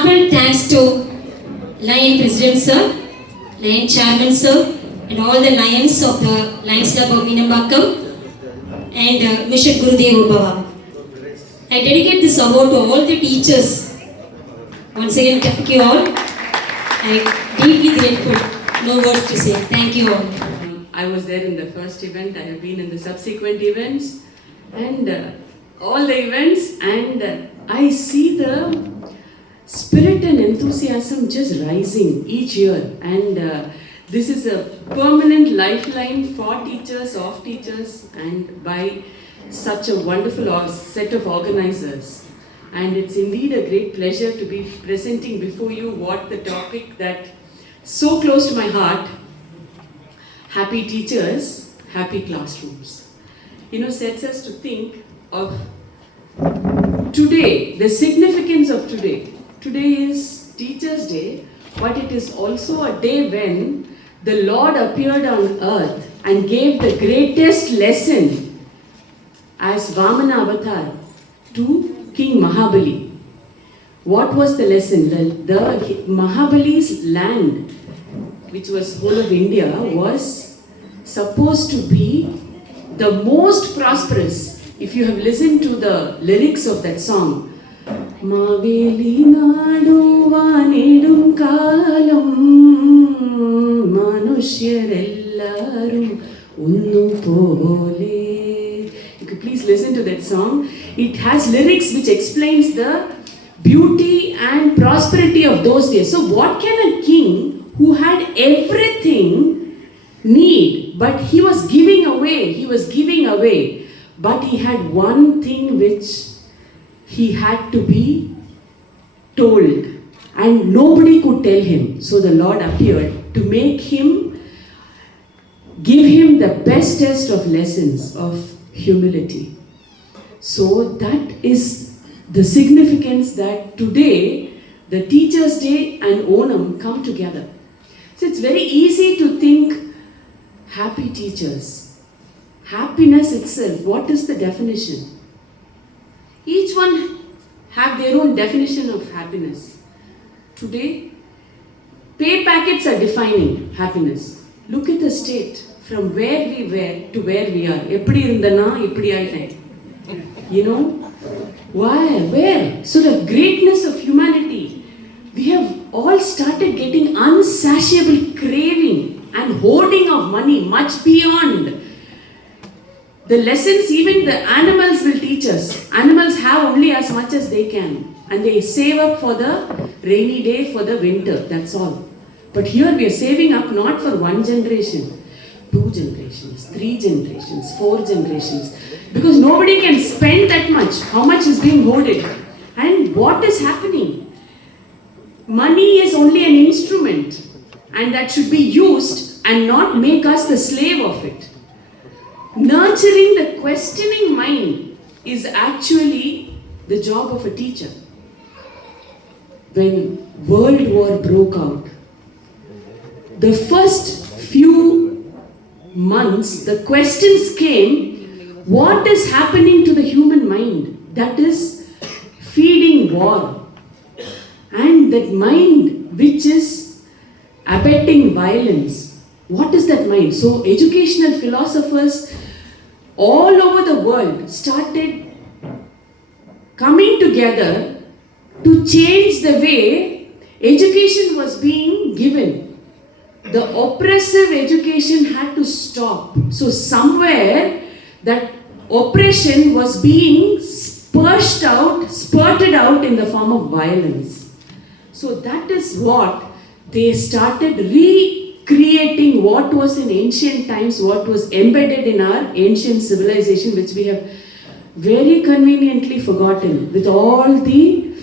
heartfelt thanks to Lion President Sir, Lion Chairman Sir, and all the Lions of the Lions Club of Meenambakkam and Mission Devo Bhava. I dedicate this award to all the teachers. Once again, thank you all. I am deeply grateful. No words to say. Thank you all. I was there in the first event. I have been in the subsequent events and all the events, and I see the spirit and enthusiasm just rising each year, and this is a permanent lifeline for teachers, of teachers, and by such a wonderful set of organizers. And it's indeed a great pleasure to be presenting before you what the topic that so close to my heart, happy teachers, happy classrooms, sets us to think of today, the significance of today. Today is Teachers' Day, but it is also a day when the Lord appeared on earth and gave the greatest lesson as Vamana Avatar to King Mahabali. What was the lesson? The Mahabali's land, which was whole of India, was supposed to be the most prosperous. If you have listened to the lyrics of that song, Maveli Nadu Vanidum Kalam Manushyarelarum Unnu Pole. You could please listen to that song. It has lyrics which explains the beauty and prosperity of those days. So what can a king who had everything need, but he was giving away, but he had one thing which he had to be told, and nobody could tell him. So the Lord appeared to give him the bestest of lessons of humility. So that is the significance that today the Teachers' Day and Onam come together. So it's very easy to think happy teachers. Happiness itself, what is the definition? Each one have their own definition of happiness. Today, pay packets are defining happiness. Look at the state from where we were to where we are. Eppadi irundana, eppadi aaiten. Why? Where? So the greatness of humanity. We have all started getting unsatiable craving and hoarding of money much beyond the lessons even the animals will teach us. Animals have only as much as they can, and they save up for the rainy day, for the winter, that's all. But here we are saving up not for one generation, 2 generations, 3 generations, 4 generations, because nobody can spend that much. How much is being hoarded? And what is happening? Money is only an instrument, and that should be used and not make us the slave of it. Nurturing the questioning mind is actually the job of a teacher. When World War broke out, the first few months, the questions came, what is happening to the human mind? That is feeding war. And that mind which is abetting violence. What is that mind? So educational philosophers all over the world started coming together to change the way education was being given. The oppressive education had to stop. So somewhere that oppression was being spurted out in the form of violence. So that is what they started recreating what was in ancient times, what was embedded in our ancient civilization, which we have very conveniently forgotten with all the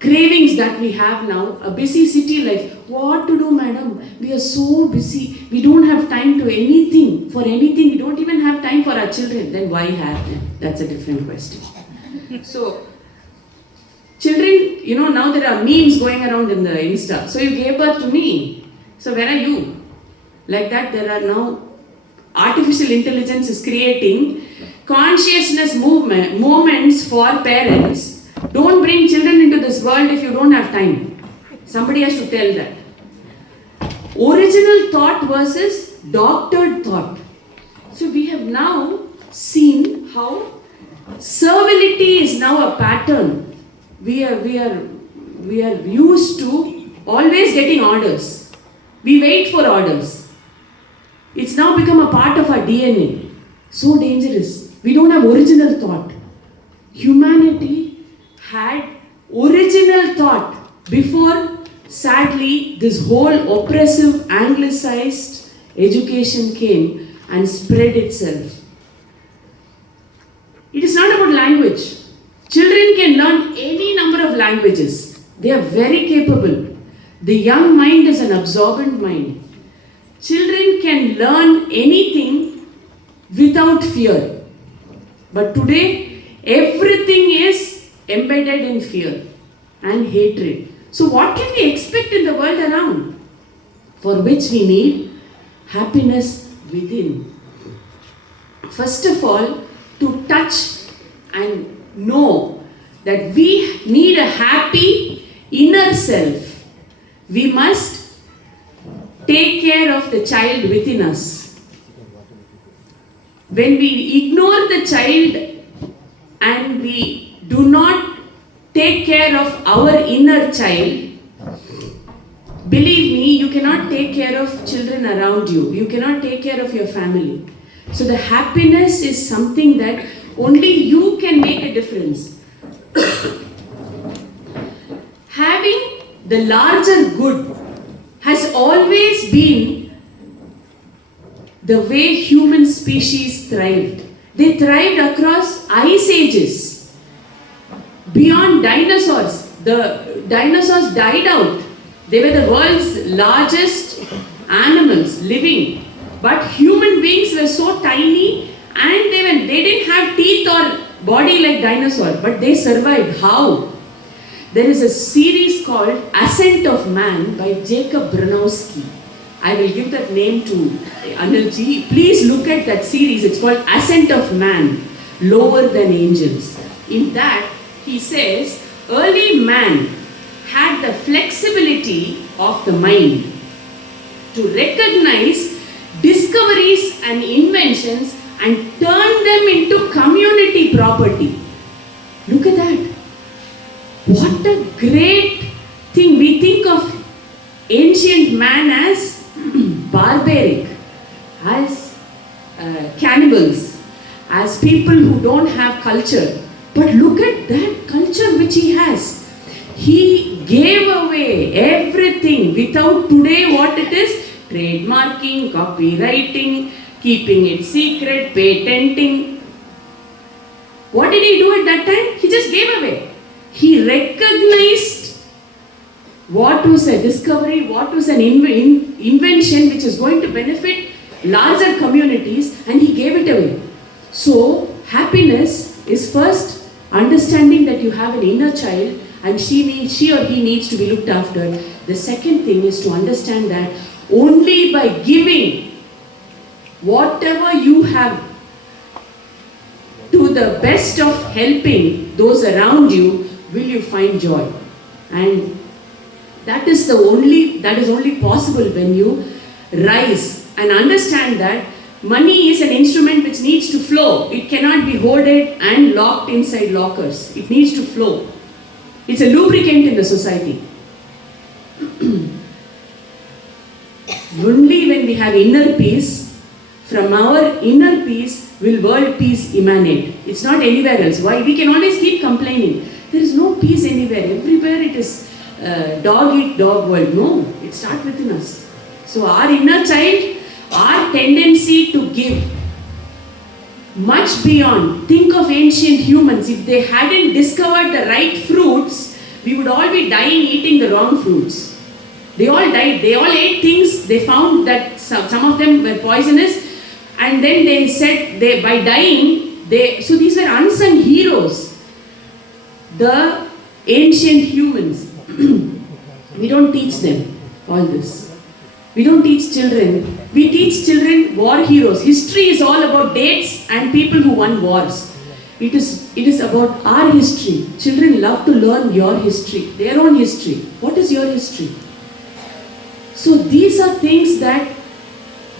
cravings that we have now. A busy city life. What to do, madam? We are so busy. We don't have time for anything. We don't even have time for our children. Then why have them? That's a different question. So, children, now there are memes going around in the Insta. So you gave birth to me. So where are you? Like that, there are now artificial intelligence is creating consciousness moments for parents Don't bring children into this world if you don't have time. Somebody has to tell that. Original thought versus doctored thought. So we have now seen how servility is now a pattern. We are used to always getting orders. We wait for orders. It's now become a part of our DNA. So dangerous. We don't have original thought. Humanity had original thought before, sadly, this whole oppressive, anglicized education came and spread itself. It is not about language. Children can learn any number of languages. They are very capable. The young mind is an absorbent mind. Children can learn anything without fear. But today, everything is embedded in fear and hatred. So what can we expect in the world around? For which we need happiness within. First of all, to touch and know that we need a happy inner self. We must take care of the child within us. When we ignore the child and we do not take care of our inner child, believe me, you cannot take care of children around you. You cannot take care of your family. So the happiness is something that only you can make a difference. Having the larger good has always been the way human species thrived. They thrived across ice ages. Beyond dinosaurs, the dinosaurs died out. They were the world's largest animals living. But human beings were so tiny and they didn't have teeth or body like dinosaurs, but they survived. How? There is a series called Ascent of Man by Jacob Bronowski. I will give that name to Anilji. Please look at that series. It's called Ascent of Man, Lower Than Angels. In that, he says, early man had the flexibility of the mind to recognize discoveries and inventions and turn them into community property. Look at that. What a great thing. We think of ancient man as barbaric, as cannibals, as people who don't have culture. But look at that culture which he has. He gave away everything without today what it is, trademarking, copywriting, keeping it secret, patenting. What did he do at that time? He just gave away. He recognized what was a discovery, what was an invention which is going to benefit larger communities, and he gave it away. So, happiness is first understanding that you have an inner child and she or he needs to be looked after. The second thing is to understand that only by giving whatever you have to the best of helping those around you will you find joy. And that is only possible when you rise and understand that money is an instrument which needs to flow. It cannot be hoarded and locked inside lockers. It needs to flow. It's a lubricant in the society. Only when we have inner peace, from our inner peace will world peace emanate. It's not anywhere else. Why? We can always keep complaining. There is no peace anywhere. Everywhere it is dog eat dog world. No, it starts within us. So our inner child, our tendency to give much beyond. Think of ancient humans. If they hadn't discovered the right fruits, we would all be dying eating the wrong fruits. They all died. They all ate things. They found that some of them were poisonous, and then they said by dying, so these were unsung heroes. The ancient humans. We don't teach them all this. We don't teach children. We teach children war heroes. History is all about dates and people who won wars. It is about our history. Children love to learn your history, their own history. What is your history? So these are things that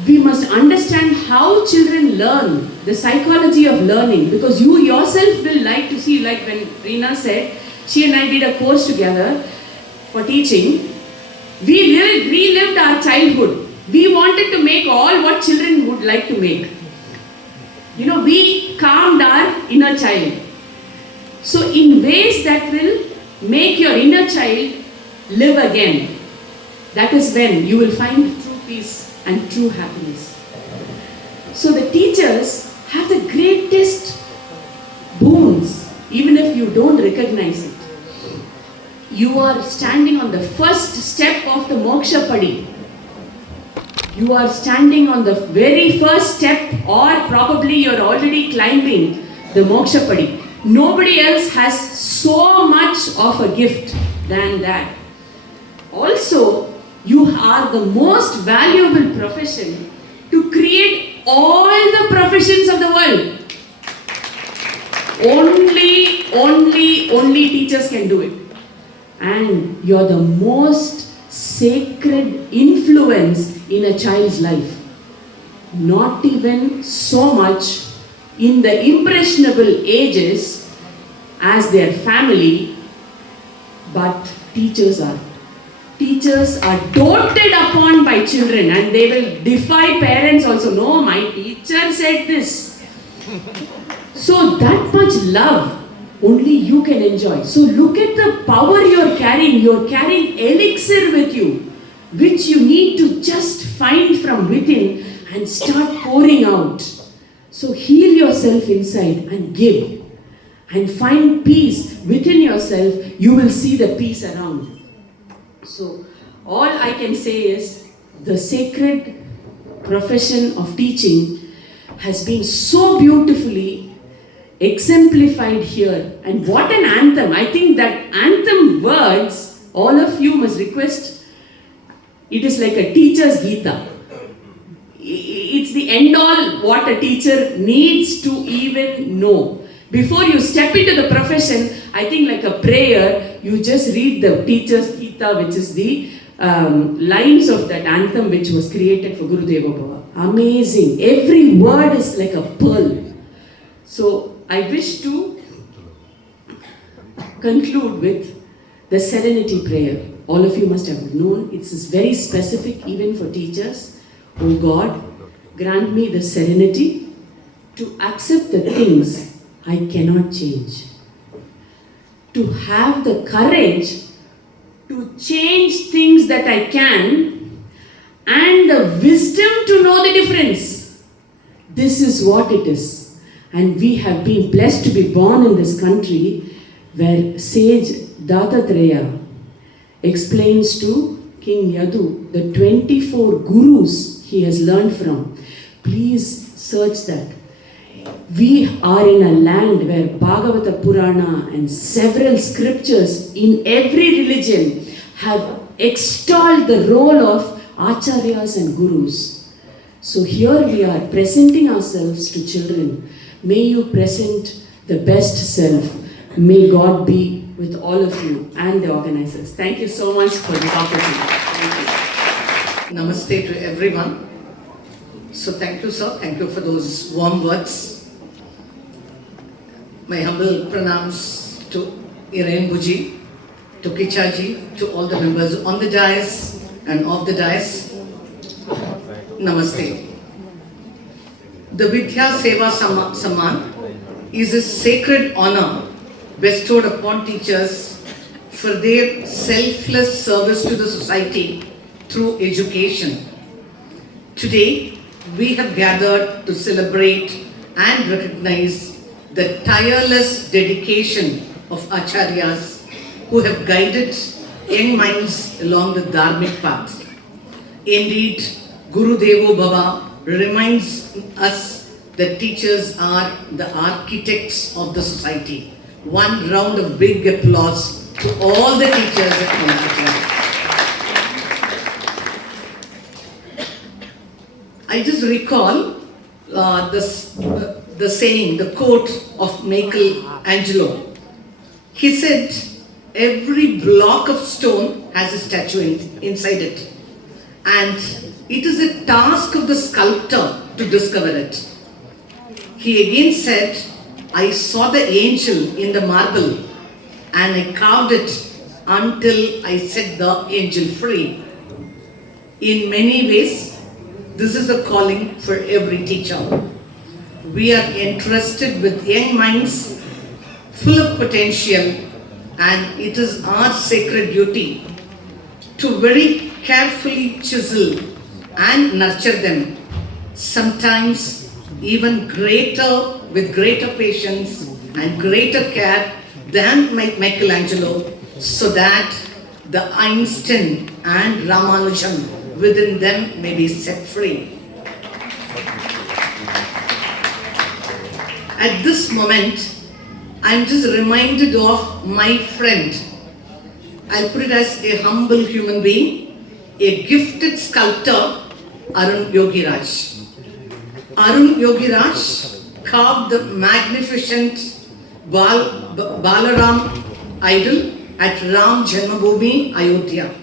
we must understand how children learn, the psychology of learning, because you yourself will like to see, like when Reena said, she and I did a course together for teaching. We relived our childhood. We wanted to make all what children would like to make. We calmed our inner child. So in ways that will make your inner child live again. That is when you will find true peace and true happiness. So the teachers have the greatest boons, even if you don't recognize it. You are standing on the first step of the moksha padi. You are standing on the very first step, or probably you're already climbing the moksha padi. Nobody else has so much of a gift than that. Also, you are the most valuable profession to create all the professions of the world. Only teachers can do it. And you're the most sacred influence in a child's life. Not even so much in the impressionable ages as their family, but teachers are. Teachers are doted upon by children, and they will defy parents also. No, my teacher said this. So that much love only you can enjoy. So look at the power you're carrying. You're carrying elixir with you, which you need to just find from within and start pouring out. So heal yourself inside and give. And find peace within yourself. You will see the peace around. So all I can say is the sacred profession of teaching has been so beautifully exemplified here. And what an anthem. I think that anthem words, all of you must request. It is like a teacher's Gita. It's the end all what a teacher needs to even know. Before you step into the profession, I think like a prayer, you just read the teacher's Gita, which is the lines of that anthem which was created for Guru Devo Bhava. Amazing. Every word is like a pearl. So I wish to conclude with the serenity prayer. All of you must have known, it's very specific even for teachers. Oh God, grant me the serenity to accept the things I cannot change. To have the courage to change things that I can, and the wisdom to know the difference. This is what it is. And we have been blessed to be born in this country where sage Dattatreya explains to King Yadu the 24 gurus he has learned from. Please search that. We are in a land where Bhagavata Purana and several scriptures in every religion have extolled the role of acharyas and gurus. So here we are presenting ourselves to children. May you present the best self. May God be with all of you and the organizers. Thank you so much for this opportunity. Namaste to everyone. So thank you, sir. Thank you for those warm words. My humble pranams to Irai Anbu ji, to Kicha ji, to all the members on the dais and off the dais. Namaste. The Vidhya Seva Samman is a sacred honor bestowed upon teachers for their selfless service to the society through education. Today, we have gathered to celebrate and recognize the tireless dedication of acharyas who have guided young minds along the dharmic path. Indeed, Guru Devo Bhava reminds us that teachers are the architects of the society. One round of big applause to all the teachers at Meenambakkam. I just recall the saying, the quote of Michelangelo. He said, every block of stone has a statue inside it. And it is a task of the sculptor to discover it. He again said, I saw the angel in the marble and I carved it until I set the angel free. In many ways, this is a calling for every teacher. We are entrusted with young minds full of potential, and it is our sacred duty to very carefully chisel and nurture them, sometimes even with greater patience and greater care than Michelangelo, so that the Einstein and Ramanujan within them may be set free. At this moment, I'm just reminded of my friend. I'll put it as a humble human being, a gifted sculptor, Arun Yogiraj. Arun Yogiraj carved the magnificent Balaram idol at Ram Janmabhoomi, Ayodhya.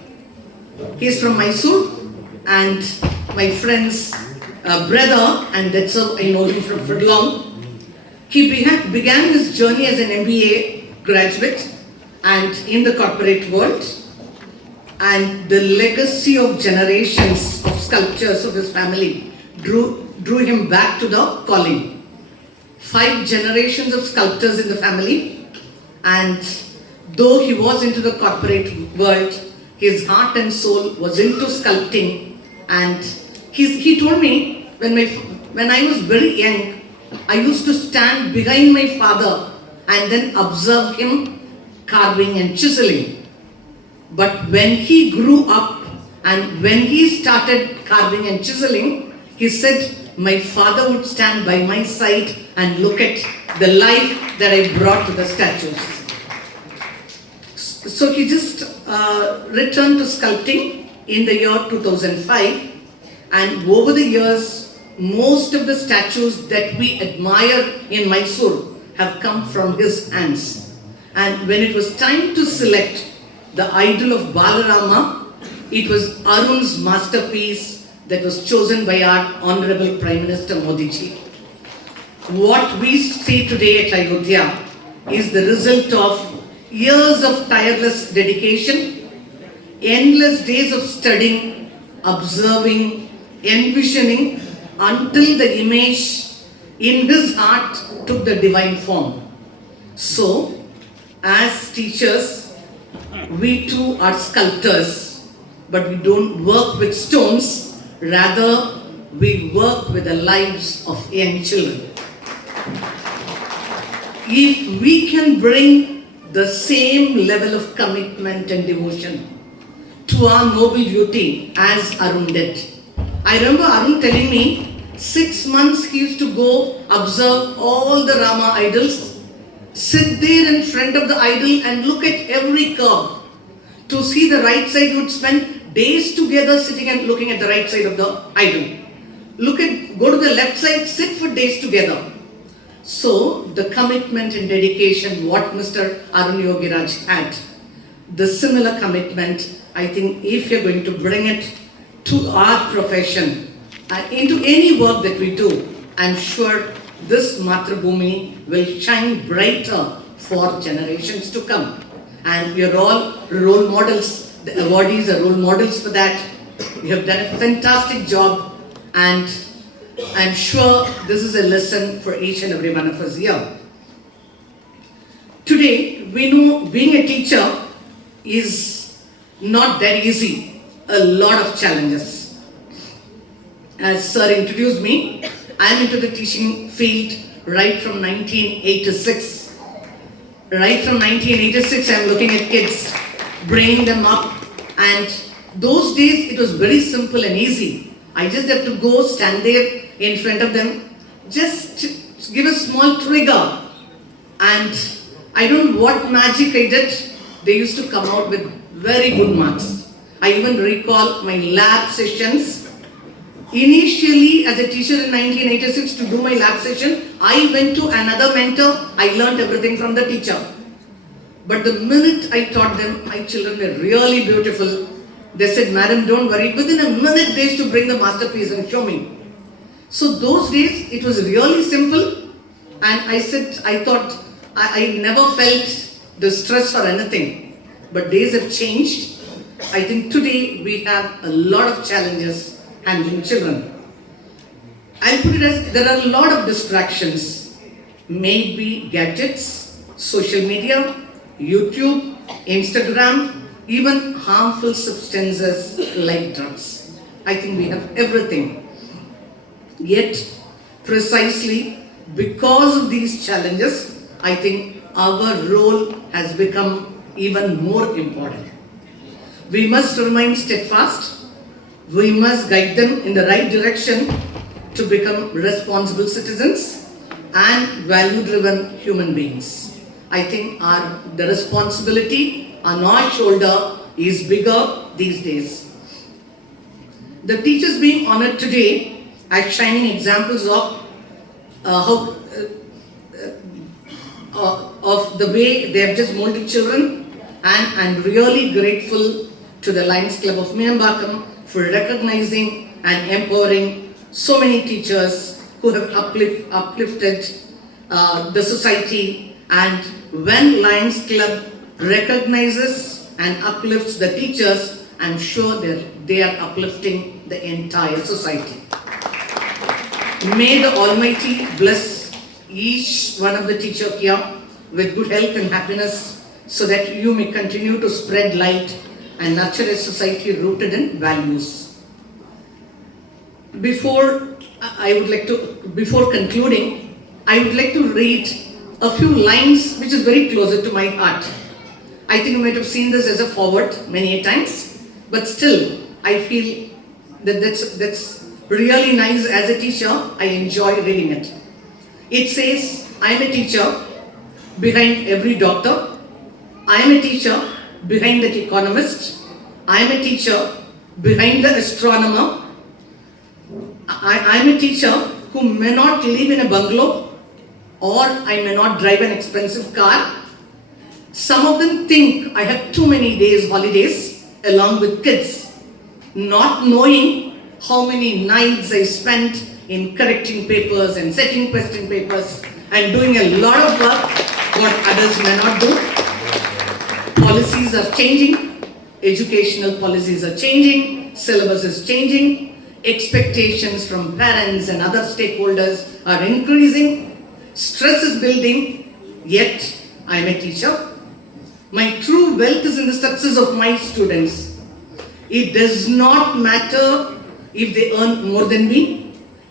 He is from Mysore, and my friend's brother, and that's how I know him for long. He began his journey as an MBA graduate and in the corporate world, and the legacy of generations of sculptures of his family drew him back to the calling. 5 generations of sculptors in the family, and though he was into the corporate world, his heart and soul was into sculpting. And he told me, when I was very young, I used to stand behind my father and then observe him carving and chiseling. But when he grew up and when he started carving and chiseling, he said, my father would stand by my side and look at the life that I brought to the statues. So he just returned to sculpting in the year 2005, and over the years, most of the statues that we admire in Mysore have come from his hands. And when it was time to select the idol of Balarama, it was Arun's masterpiece that was chosen by our Honorable Prime Minister Modi ji. What we see today at Ayodhya is the result of years of tireless dedication, endless days of studying, observing, envisioning, until the image in his heart took the divine form. So, as teachers, we too are sculptors, but we don't work with stones, rather we work with the lives of young children. If we can bring the same level of commitment and devotion to our noble duty as Arun did. I remember Arun telling me 6 months he used to go observe all the Rama idols, sit there in front of the idol and look at every curve. To see the right side, he would spend days together sitting and looking at the right side of the idol. Go to the left side, sit for days together. So the commitment and dedication what Mr. Arun Yogiraj had, the similar commitment, I think if you're going to bring it to our profession, into any work that we do, I'm sure this Matrabhumi will shine brighter for generations to come. And you're all role models. The awardees are role models for that. You have done a fantastic job, and I'm sure this is a lesson for each and every one of us here. Today, we know being a teacher is not that easy. A lot of challenges. As Sir introduced me, I'm into the teaching field right from 1986. Right from 1986, I'm looking at kids, bringing them up, and those days it was very simple and easy. I just have to go stand there in front of them, just give a small trigger, and I don't know what magic I did. They used to come out with very good marks. I even recall my lab sessions. Initially, as a teacher in 1986 to do my lab session, I went to another mentor. I learned everything from the teacher. But the minute I taught them, my children were really beautiful. They said, "Madam, don't worry. Within a minute, they used to bring the masterpiece and show me." So those days, it was really simple. And I thought, I never felt the stress or anything. But days have changed. I think today we have a lot of challenges handling children. I'll put it as there are a lot of distractions. Maybe gadgets, social media, YouTube, Instagram, even harmful substances like drugs. I think we have everything. Yet, precisely because of these challenges, I think our role has become even more important. We must remain steadfast. We must guide them in the right direction to become responsible citizens and value-driven human beings. I think the responsibility on our shoulder is bigger these days. The teachers being honored today are shining examples of of the way they have just molded children, and I'm really grateful to the Lions Club of Meenambakkam for recognizing and empowering so many teachers who have uplifted the society. And when Lions Club recognizes and uplifts the teachers, I'm sure they are uplifting the entire society. May the Almighty bless each one of the teachers here with good health and happiness, so that you may continue to spread light and nurture a society rooted in values. Before concluding, I would like to read a few lines which is very closer to my heart. I think you might have seen this as a forward many times, but still I feel that that's really nice. As a teacher, I enjoy reading it. It says, "I am a teacher behind every doctor. I am a teacher behind the economist. I am a teacher behind the astronomer. I am a teacher who may not live in a bungalow, or I may not drive an expensive car. Some of them think I have too many days holidays along with kids, not knowing how many nights I spent in correcting papers and setting question papers and doing a lot of work what others may not do. Policies are changing, educational policies are changing, syllabus is changing, expectations from parents and other stakeholders are increasing, stress is building, yet I am a teacher. My true wealth is in the success of my students. It does not matter if they earn more than me.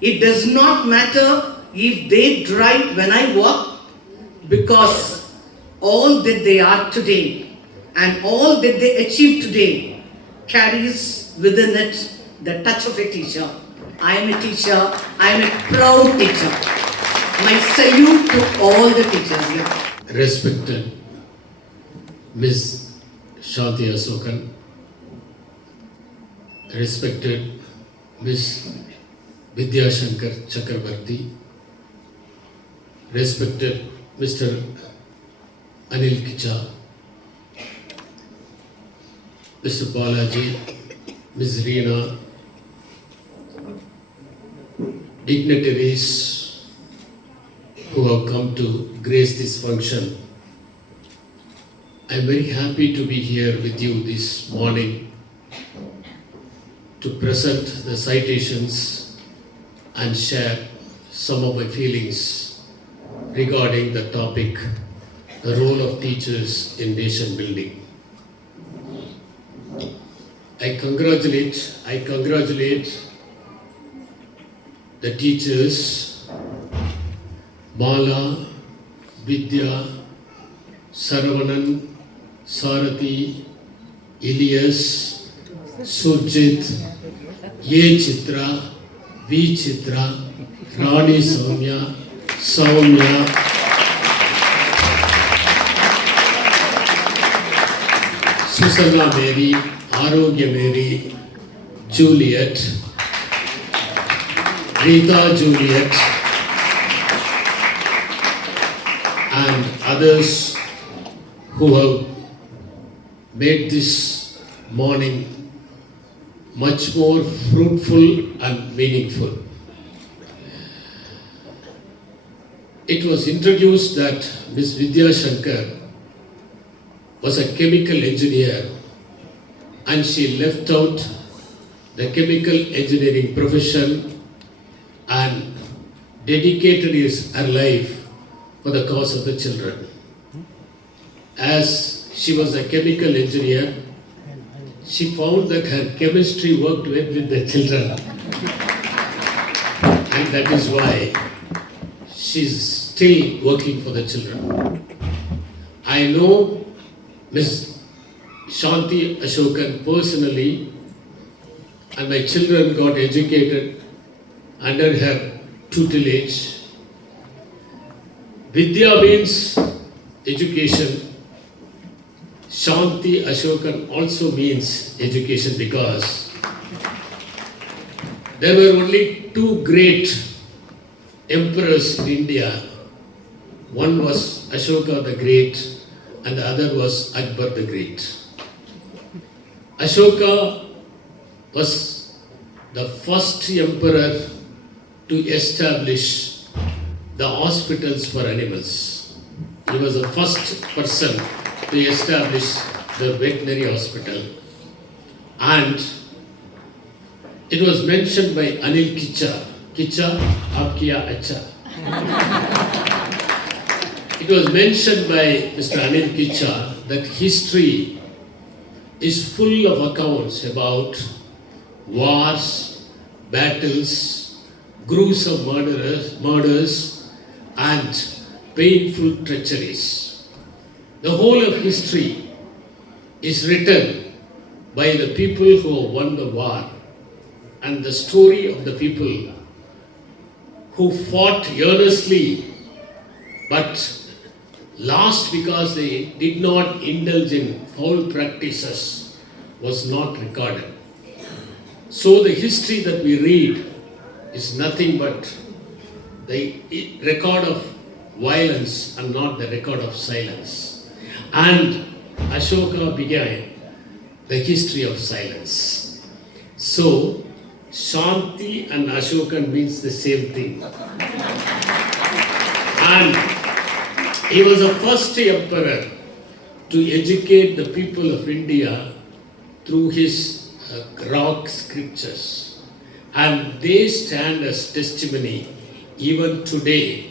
It does not matter if they drive when I walk, because all that they are today and all that they achieve today carries within it the touch of a teacher. I am a teacher. I am a proud teacher. My salute to all the teachers here. Respected Miss Shanthy Asokan, respected Miss Vidya Shankar Chakravarthy, respected Mr. Anil Kicha, Mr. Balaji, Ms. Reena, dignitaries who have come to grace this function. I am very happy to be here with you this morning to present the citations and share some of my feelings regarding the topic, the role of teachers in nation building. I congratulate the teachers Mala, Vidya, Saravanan, Sarathi, Elias, Surjit, A. Chitra, V. Chitra, Rani Soumya, Susanna Mary, Arogya Mary, Juliet, Rita Juliet, and others who have made this morning much more fruitful and meaningful. It was introduced that Miss Vidya Shankar was a chemical engineer and she left out the chemical engineering profession and dedicated her life for the cause of the children. As she was a chemical engineer, she found that her chemistry worked well with the children. And that is why she's still working for the children. I know Ms. Shanthy Asokan personally, and my children got educated under her tutelage. Vidya means education. Shanthy Asokan also means education because there were only two great emperors in India. One was Ashoka the Great and the other was Akbar the Great. Ashoka was the first emperor to establish the hospitals for animals. He was the first person to establish the veterinary hospital. And it was mentioned by Anil Kicha. Kicha, aap kiya acha. It was mentioned by Mr. Anil Kicha that history is full of accounts about wars, battles, gruesome murders and painful treacheries. The whole of history is written by the people who won the war and the story of the people who fought earnestly but lost because they did not indulge in foul practices was not recorded. So the history that we read is nothing but the record of violence and not the record of silence. And Ashoka began the history of silence. So Shanti and Ashokan means the same thing. And he was the first emperor to educate the people of India through his rock scriptures. And they stand as testimony even today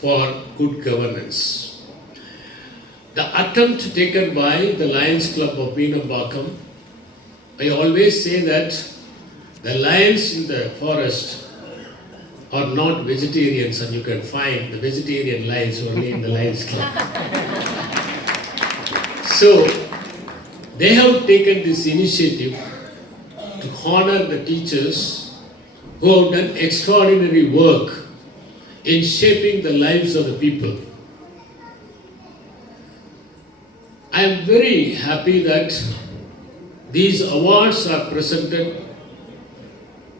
for good governance. The attempt taken by the Lions Club of Meenambakkam, I always say that the lions in the forest are not vegetarians, and you can find the vegetarian lions only in the Lions Club. So, they have taken this initiative to honor the teachers who have done extraordinary work in shaping the lives of the people. I am very happy that these awards are presented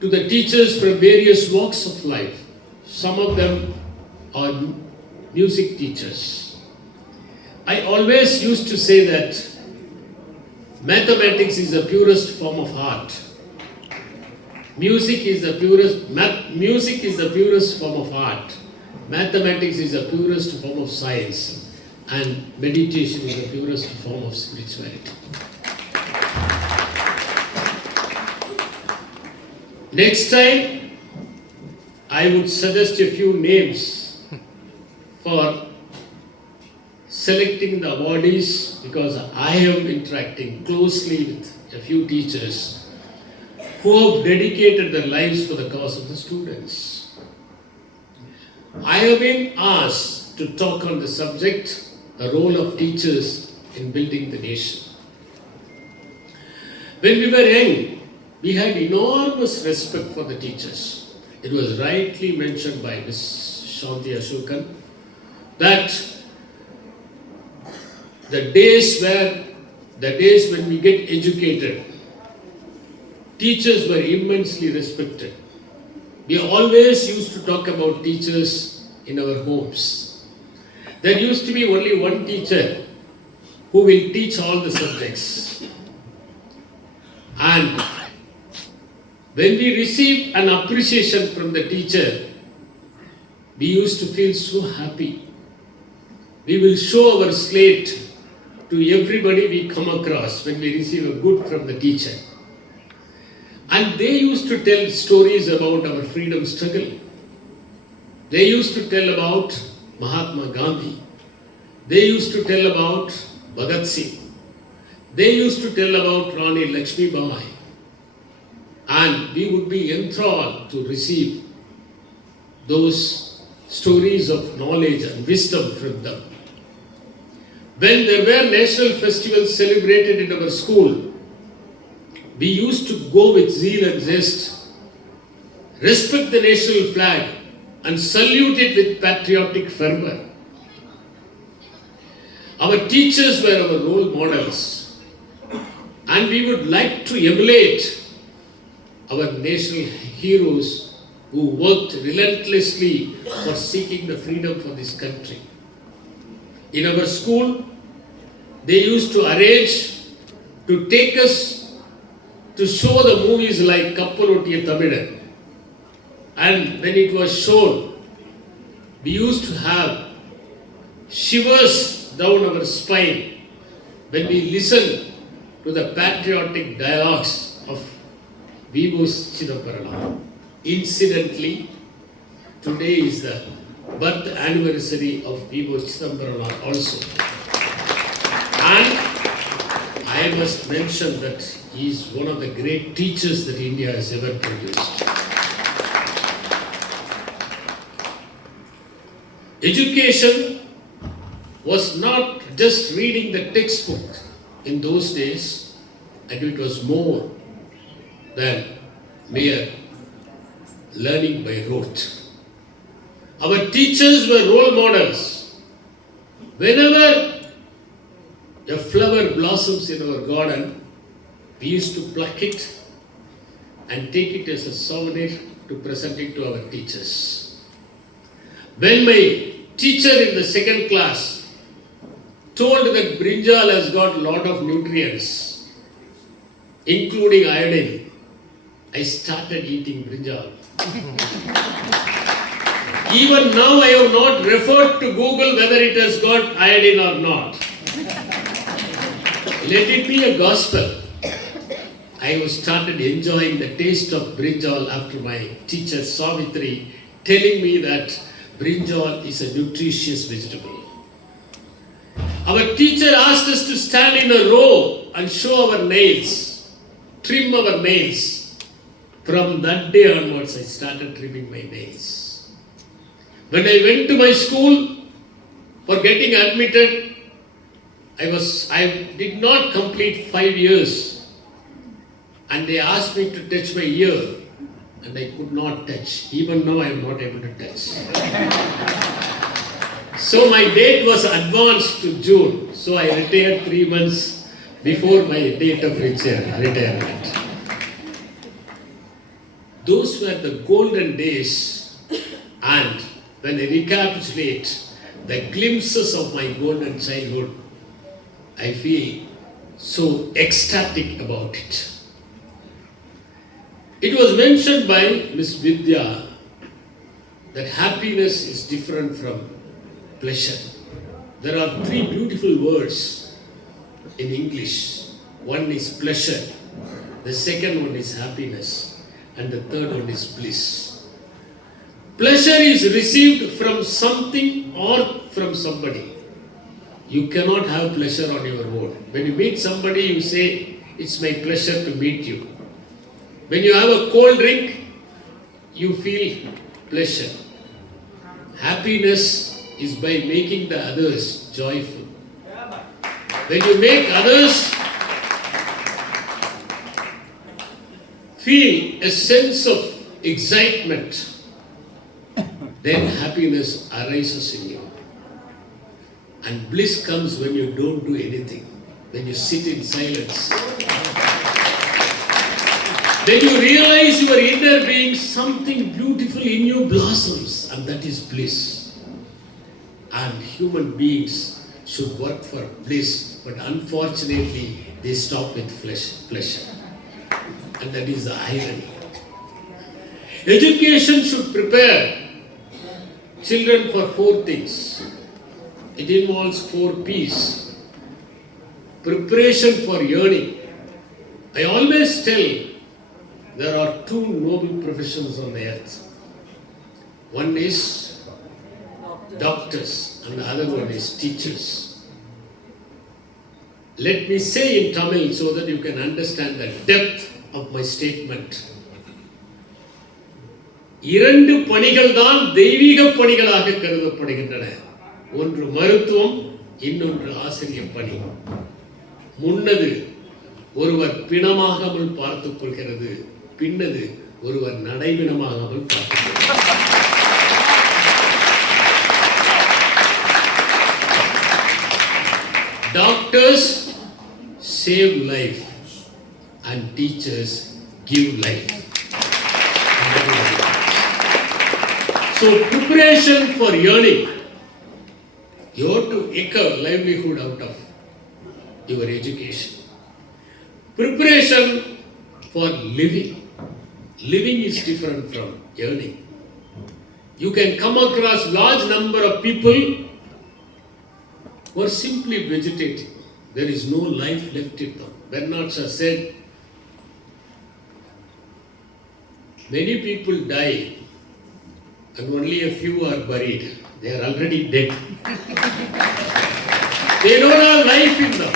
to the teachers from various walks of life. Some of them are music teachers. I always used to say that mathematics is the purest form of art. Music is the purest form of art. Mathematics is the purest form of science. And meditation is the purest form of spirituality. Next time, I would suggest a few names for selecting the awardees because I am interacting closely with a few teachers who have dedicated their lives for the cause of the students. I have been asked to talk on the subject, the role of teachers in building the nation. When we were young, we had enormous respect for the teachers. It was rightly mentioned by Ms. Shanthy Asokan that the days when we get educated, teachers were immensely respected. we always used to talk about teachers in our homes. There used to be only one teacher who will teach all the subjects. And when we receive an appreciation from the teacher, we used to feel so happy. We will show our slate to everybody we come across when we receive a good from the teacher. And they used to tell stories about our freedom struggle. They used to tell about Mahatma Gandhi. They used to tell about Bhagat Singh. They used to tell about Rani Lakshmi Bai. And we would be enthralled to receive those stories of knowledge and wisdom from them. When there were national festivals celebrated in our school, we used to go with zeal and zest, respect the national flag, and salute it with patriotic fervor. Our teachers were our role models, and we would like to emulate our national heroes who worked relentlessly for seeking the freedom for this country. In our school, they used to arrange to take us to show the movies like Kappalottiya Tamilan. And when it was shown, we used to have shivers down our spine when we listened to the patriotic dialogues of Vibhu's Chidambaram. Incidentally, today is the birth anniversary of Vibhu Chidambaram also. And I must mention that he is one of the great teachers that India has ever produced. Education was not just reading the textbook in those days, and it was more than mere learning by rote. Our teachers were role models. Whenever a flower blossoms in our garden, we used to pluck it and take it as a souvenir to present it to our teachers. When my teacher in the second class told that brinjal has got a lot of nutrients, including iodine, I started eating brinjal. Even now I have not referred to Google whether it has got iodine or not. Let it be a gospel. I have started enjoying the taste of brinjal after my teacher Savitri telling me that brinjal is a nutritious vegetable. Our teacher asked us to stand in a row and show our nails, trim our nails. From that day onwards, I started trimming my nails. When I went to my school for getting admitted, I did not complete 5 years, and they asked me to touch my ear, and I could not touch. Even now I am not able to touch. So my date was advanced to June, so I retired 3 months before my date of retirement. Those were the golden days, and when I recapitulate the glimpses of my golden childhood, I feel so ecstatic about it. It was mentioned by Miss Vidya that happiness is different from pleasure. There are 3 beautiful words in English. One is pleasure, the second one is happiness, and the third one is bliss. Pleasure is received from something or from somebody. You cannot have pleasure on your own. When you meet somebody, you say, "It's my pleasure to meet you." When you have a cold drink, you feel pleasure. Happiness is by making the others joyful. When you make others feel a sense of excitement, then happiness arises in you. And bliss comes when you don't do anything, when you sit in silence. When you realize your inner being something beautiful in you blossoms, and that is bliss. And human beings should work for bliss, but unfortunately they stop with pleasure. And that is the irony. Education should prepare children for 4 things. It involves 4 P's. Preparation for yearning. I always tell there are 2 noble professions on the earth. One is doctors and the other one is teachers. Let me say in Tamil so that you can understand the depth of my statement. 2 பணிகள் தான் தெய்வீக பணிகளாக கருதப்படுகின்றன. ஒன்று மருத்துவம், இன்னொன்று ஆசிரியர் பணி. முன்னது ஒருவர் பிணமாகாமல் பார்த்துக் கொள்கிறது, பின்னது ஒருவர் நடைபிணமாகாமல் பார்த்துக் கொள்கிறார். Doctors save life and teachers give life. So preparation for yearning, you have to echo livelihood out of your education. Preparation for living. Living is different from yearning. You can come across large number of people who are simply vegetating. There is no life left in them. Bernard Shaw said, many people die and only a few are buried. They are already dead. They don't have life in them.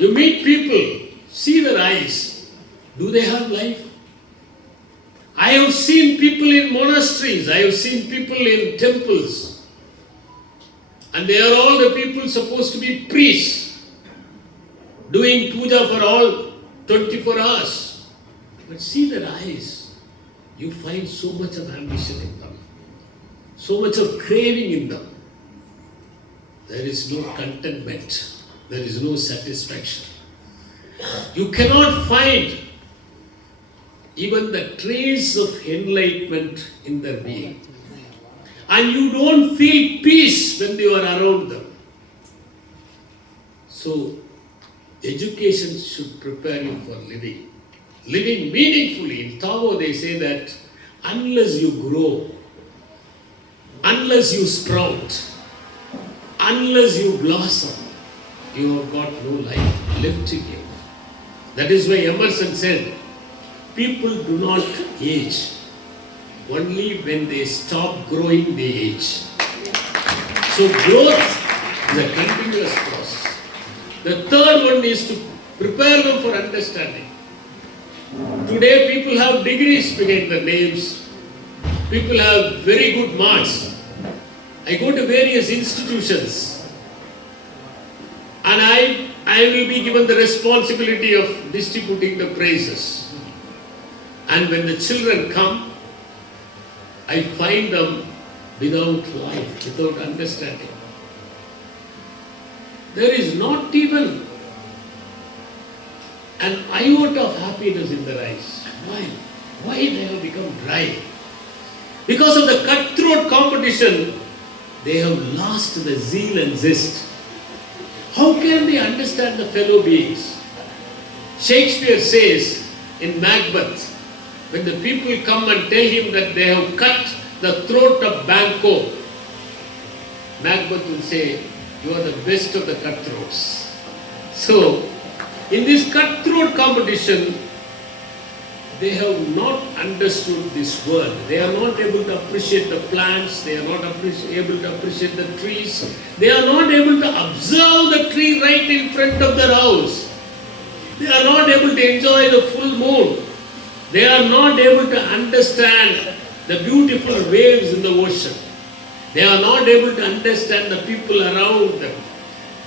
You meet people, see their eyes. Do they have life? I have seen people in monasteries. I have seen people in temples. And they are all the people supposed to be priests, doing puja for all 24 hours. But see their eyes. You find so much of ambition in them, so much of craving in them. There is no contentment, there is no satisfaction. You cannot find even the trace of enlightenment in their being. And you don't feel peace when you are around them. So, education should prepare you for living. Living meaningfully. In Devo they say that unless you grow, unless you sprout, unless you blossom, you have got no life left in you. That is why Emerson said, people do not age. Only when they stop growing, they age. So growth is a continuous process. The third one is to prepare them for understanding. Today people have degrees behind their names. People have very good marks. I go to various institutions and I will be given the responsibility of distributing the prizes. And when the children come, I find them without life, without understanding. There is not even an iota of happiness in their eyes. Why? Why they have become dry? Because of the cutthroat competition, they have lost the zeal and zest. How can they understand the fellow beings? Shakespeare says in Macbeth, when the people come and tell him that they have cut the throat of Banquo, Macbeth will say, you are the best of the cutthroats. So, in this cutthroat competition, they have not understood this world. They are not able to appreciate the plants. They are not able to appreciate the trees. They are not able to observe the tree right in front of their house. They are not able to enjoy the full moon. They are not able to understand the beautiful waves in the ocean. They are not able to understand the people around them.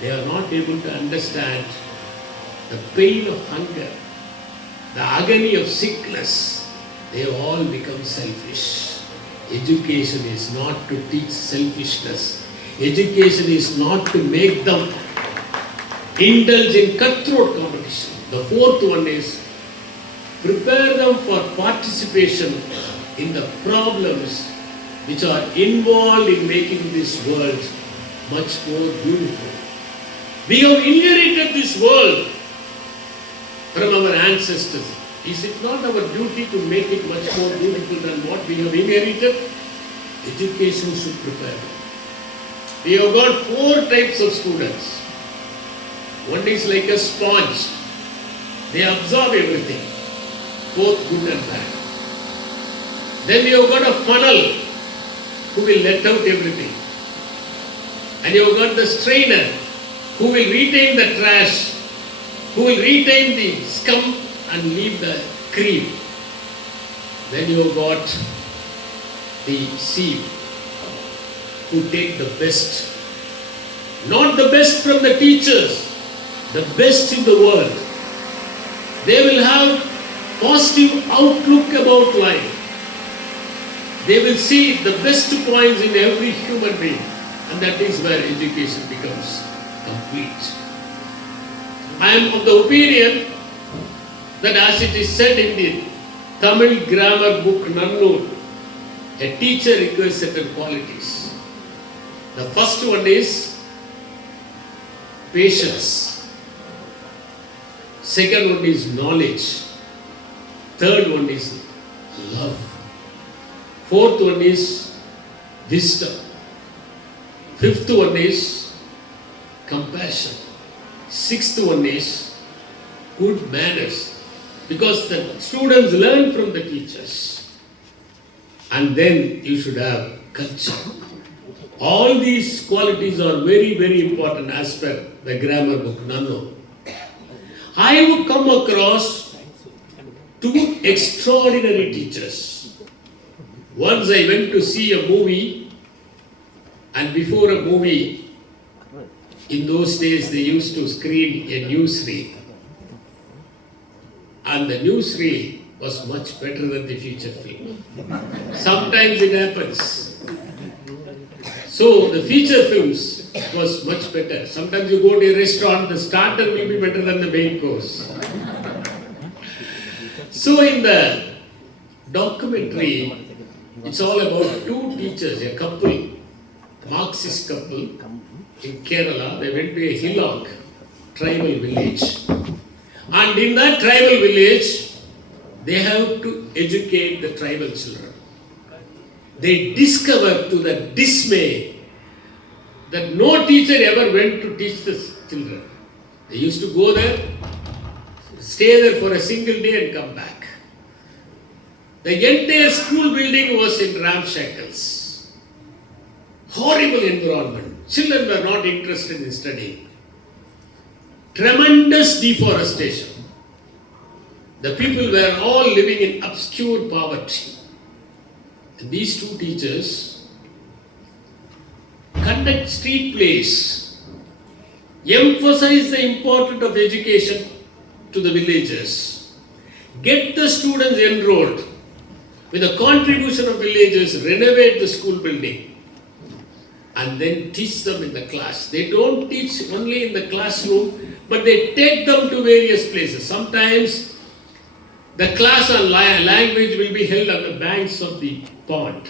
They are not able to understand the pain of hunger, the agony of sickness. They have all become selfish. Education is not to teach selfishness. Education is not to make them indulge in cutthroat competition. The fourth one is prepare them for participation in the problems which are involved in making this world much more beautiful. We have inherited this world from our ancestors. Is it not our duty to make it much more beautiful than what we have inherited? Education should prepare them. We have got 4 types of students. One is like a sponge. They absorb everything, both good and bad. Then we have got a funnel who will let out everything. And you have got the strainer who will retain the trash, who will retain the scum and leave the cream. Then you have got the sieve who take the best. Not the best from the teachers, the best in the world. They will have positive outlook about life. They will see the best points in every human being, and that is where education becomes complete. I am of the opinion that as it is said in the Tamil grammar book Nadu, a teacher requires certain qualities. The first one is patience. Second one is knowledge. Third one is love. Fourth one is wisdom. Fifth one is compassion. Sixth one is good manners. Because the students learn from the teachers. And then you should have culture. All these qualities are very, very important as per the grammar book Nadu. I have come across 2 extraordinary teachers. Once I went to see a movie, and before a movie, in those days they used to screen a newsreel. And the newsreel was much better than the feature film. Sometimes it happens. So the feature films was much better. Sometimes you go to a restaurant, the starter will be better than the main course. So in the documentary, it's all about 2 teachers, a couple, Marxist couple in Kerala. They went to a hillock tribal village. And in that tribal village, they have to educate the tribal children. They discovered to the dismay that no teacher ever went to teach the children. They used to go there, stay there for a single day and come back. The entire school building was in ramshackles. Horrible environment. Children were not interested in studying. Tremendous deforestation. The people were all living in obscure poverty. And these 2 teachers conduct street plays, emphasize the importance of education to the villagers, get the students enrolled, with the contribution of villagers, renovate the school building, and then teach them in the class. They don't teach only in the classroom, but they take them to various places. Sometimes the class on language will be held on the banks of the pond.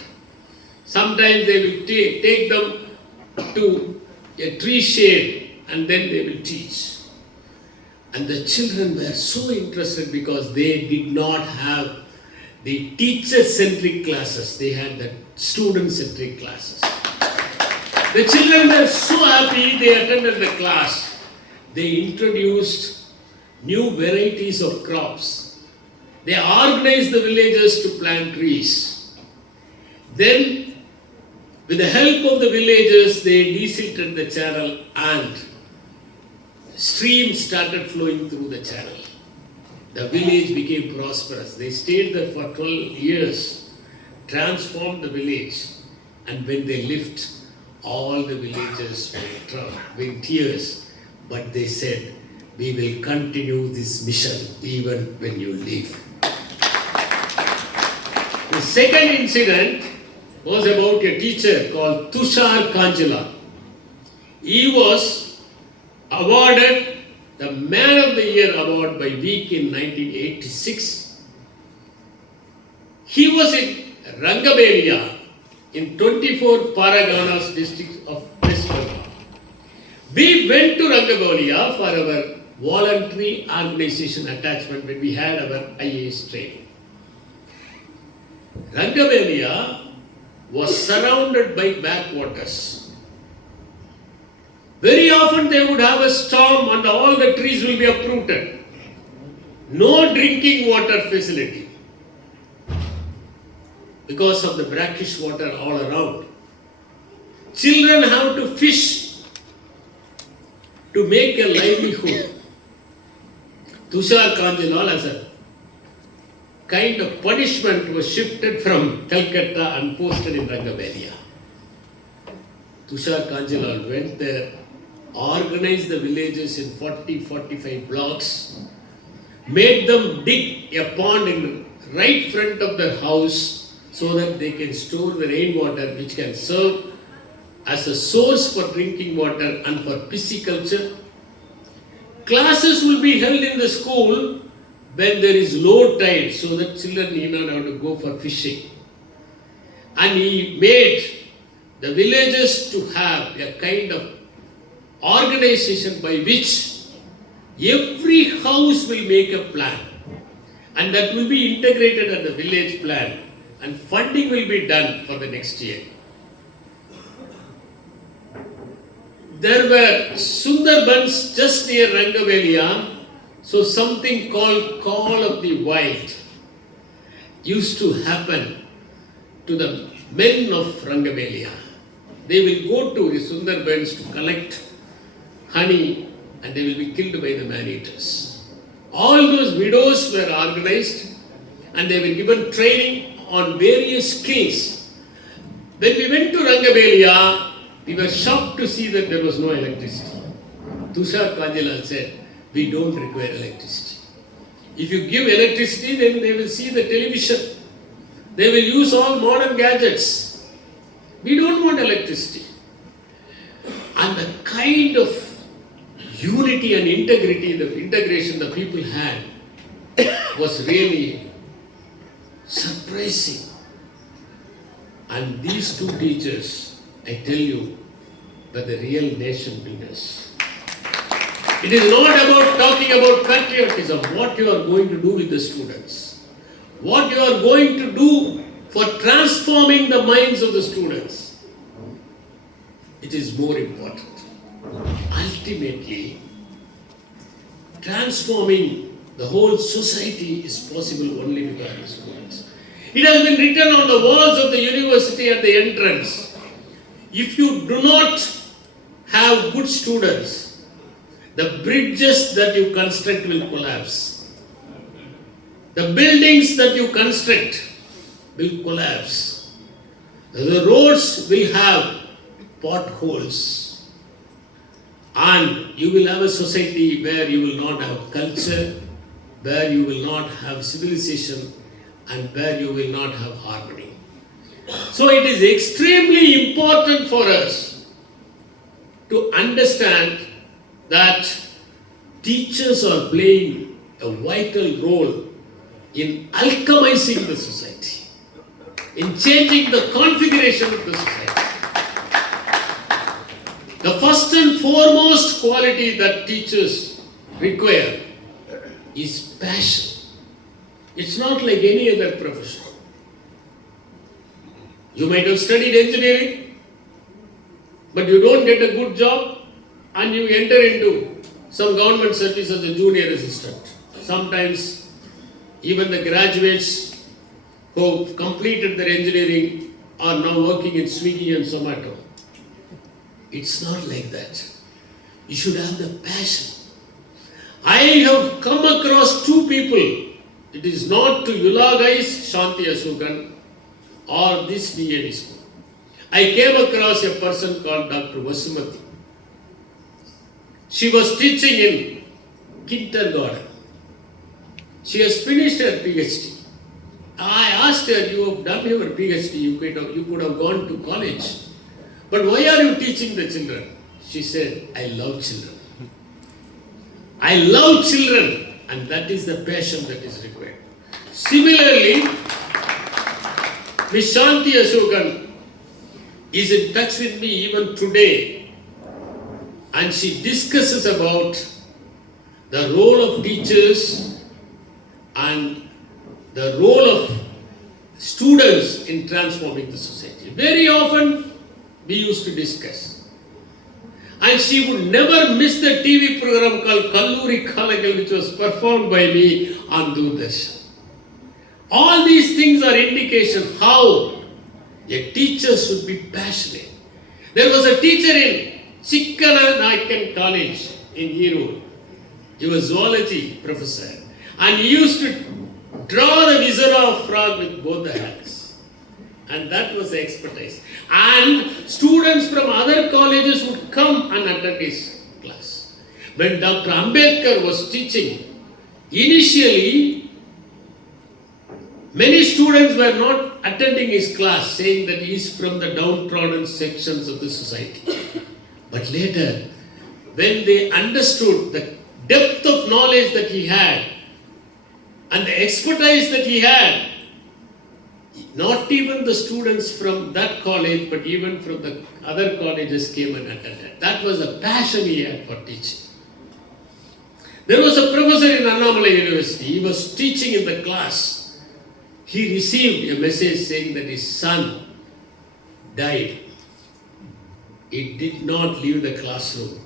Sometimes they will take them to a tree shade and then they will teach. And the children were so interested because they did not have the teacher-centric classes. They had the student-centric classes. The children were so happy they attended the class. They introduced new varieties of crops. They organized the villagers to plant trees. Then, with the help of the villagers, they desilted the channel and streams started flowing through the channel. The village became prosperous. They stayed there for 12 years, transformed the village, and when they left, all the villagers were in tears. But they said, we will continue this mission even when you leave. The second incident was about a teacher called Tushar Kanjala. He was awarded the Man of the Year award by Week in 1986. He was in Rangabelia in 24 Paraganas district of West Bengal. We went to Rangabelia for our voluntary organization attachment when we had our IAS training. Rangabelia was surrounded by backwaters. Very often they would have a storm and all the trees will be uprooted. No drinking water facility because of the brackish water all around. Children have to fish to make a livelihood. Tushar Kanjilal as a kind of punishment was shifted from Calcutta and posted in Rangabelia. Tushar Kanjilal went there, organized the villages in 40-45 blocks, made them dig a pond in right front of their house so that they can store the rainwater which can serve as a source for drinking water and for pisciculture. Classes will be held in the school when there is low tide so that children need not have to go for fishing. And he made the villages to have a kind of organization by which every house will make a plan and that will be integrated at the village plan and funding will be done for the next year. There were Sundarbans just near Rangabelia, so something called Call of the Wild used to happen to the men of Rangabelia. They will go to the Sundarbans to collect honey and they will be killed by the man-eaters. All those widows were organized and they were given training on various skills. When we went to Rangabelia, we were shocked to see that there was no electricity. Tushar Kanjilal said, we don't require electricity. If you give electricity, then they will see the television. They will use all modern gadgets. We don't want electricity. And the kind of unity and integrity, the integration the people had was really surprising. And these two teachers, I tell you, were the real nation builders. It is not about talking about patriotism, what you are going to do with the students, what you are going to do for transforming the minds of the students. It is more important. Ultimately, transforming the whole society is possible only because of the students. It has been written on the walls of the university at the entrance. If you do not have good students, the bridges that you construct will collapse. The buildings that you construct will collapse. The roads will have potholes. And you will have a society where you will not have culture, where you will not have civilization, and where you will not have harmony. So it is extremely important for us to understand that teachers are playing a vital role in alchemizing the society, in changing the configuration of the society. The first and foremost quality that teachers require is passion. It's not like any other profession. You might have studied engineering, but you don't get a good job and you enter into some government service as a junior assistant. Sometimes even the graduates who completed their engineering are now working in Swiggy and Zomato. It's not like that. You should have the passion. I have come across two people. It is not to eulogize Shanthy Asokan or this D.A.V. school. I came across a person called Dr. Vasumati. She was teaching in kindergarten. She has finished her PhD. I asked her, you have done your PhD, you could have gone to college. But why are you teaching the children? She said, I love children. I love children, and that is the passion that is required. Similarly, Miss Shanthy Asokan is in touch with me even today, and she discusses about the role of teachers and the role of students in transforming the society. Very often we used to discuss. And she would never miss the TV program called Kalluri Kalagal, which was performed by me on Doordarshan. All these things are indication how a teacher should be passionate. There was a teacher in Chikkananaikkan College in Erode. He was zoology professor, and he used to draw the viscera of frog with both the hands. And that was the expertise. And students from other colleges would come and attend his class. When Dr. Ambedkar was teaching, initially, many students were not attending his class, saying that he is from the downtrodden sections of the society. But later, when they understood the depth of knowledge that he had and the expertise that he had, not even the students from that college, but even from the other colleges came and attended. That was a passion he had for teaching. There was a professor in Annamalai University. He was teaching in the class. He received a message saying that his son died. He did not leave the classroom.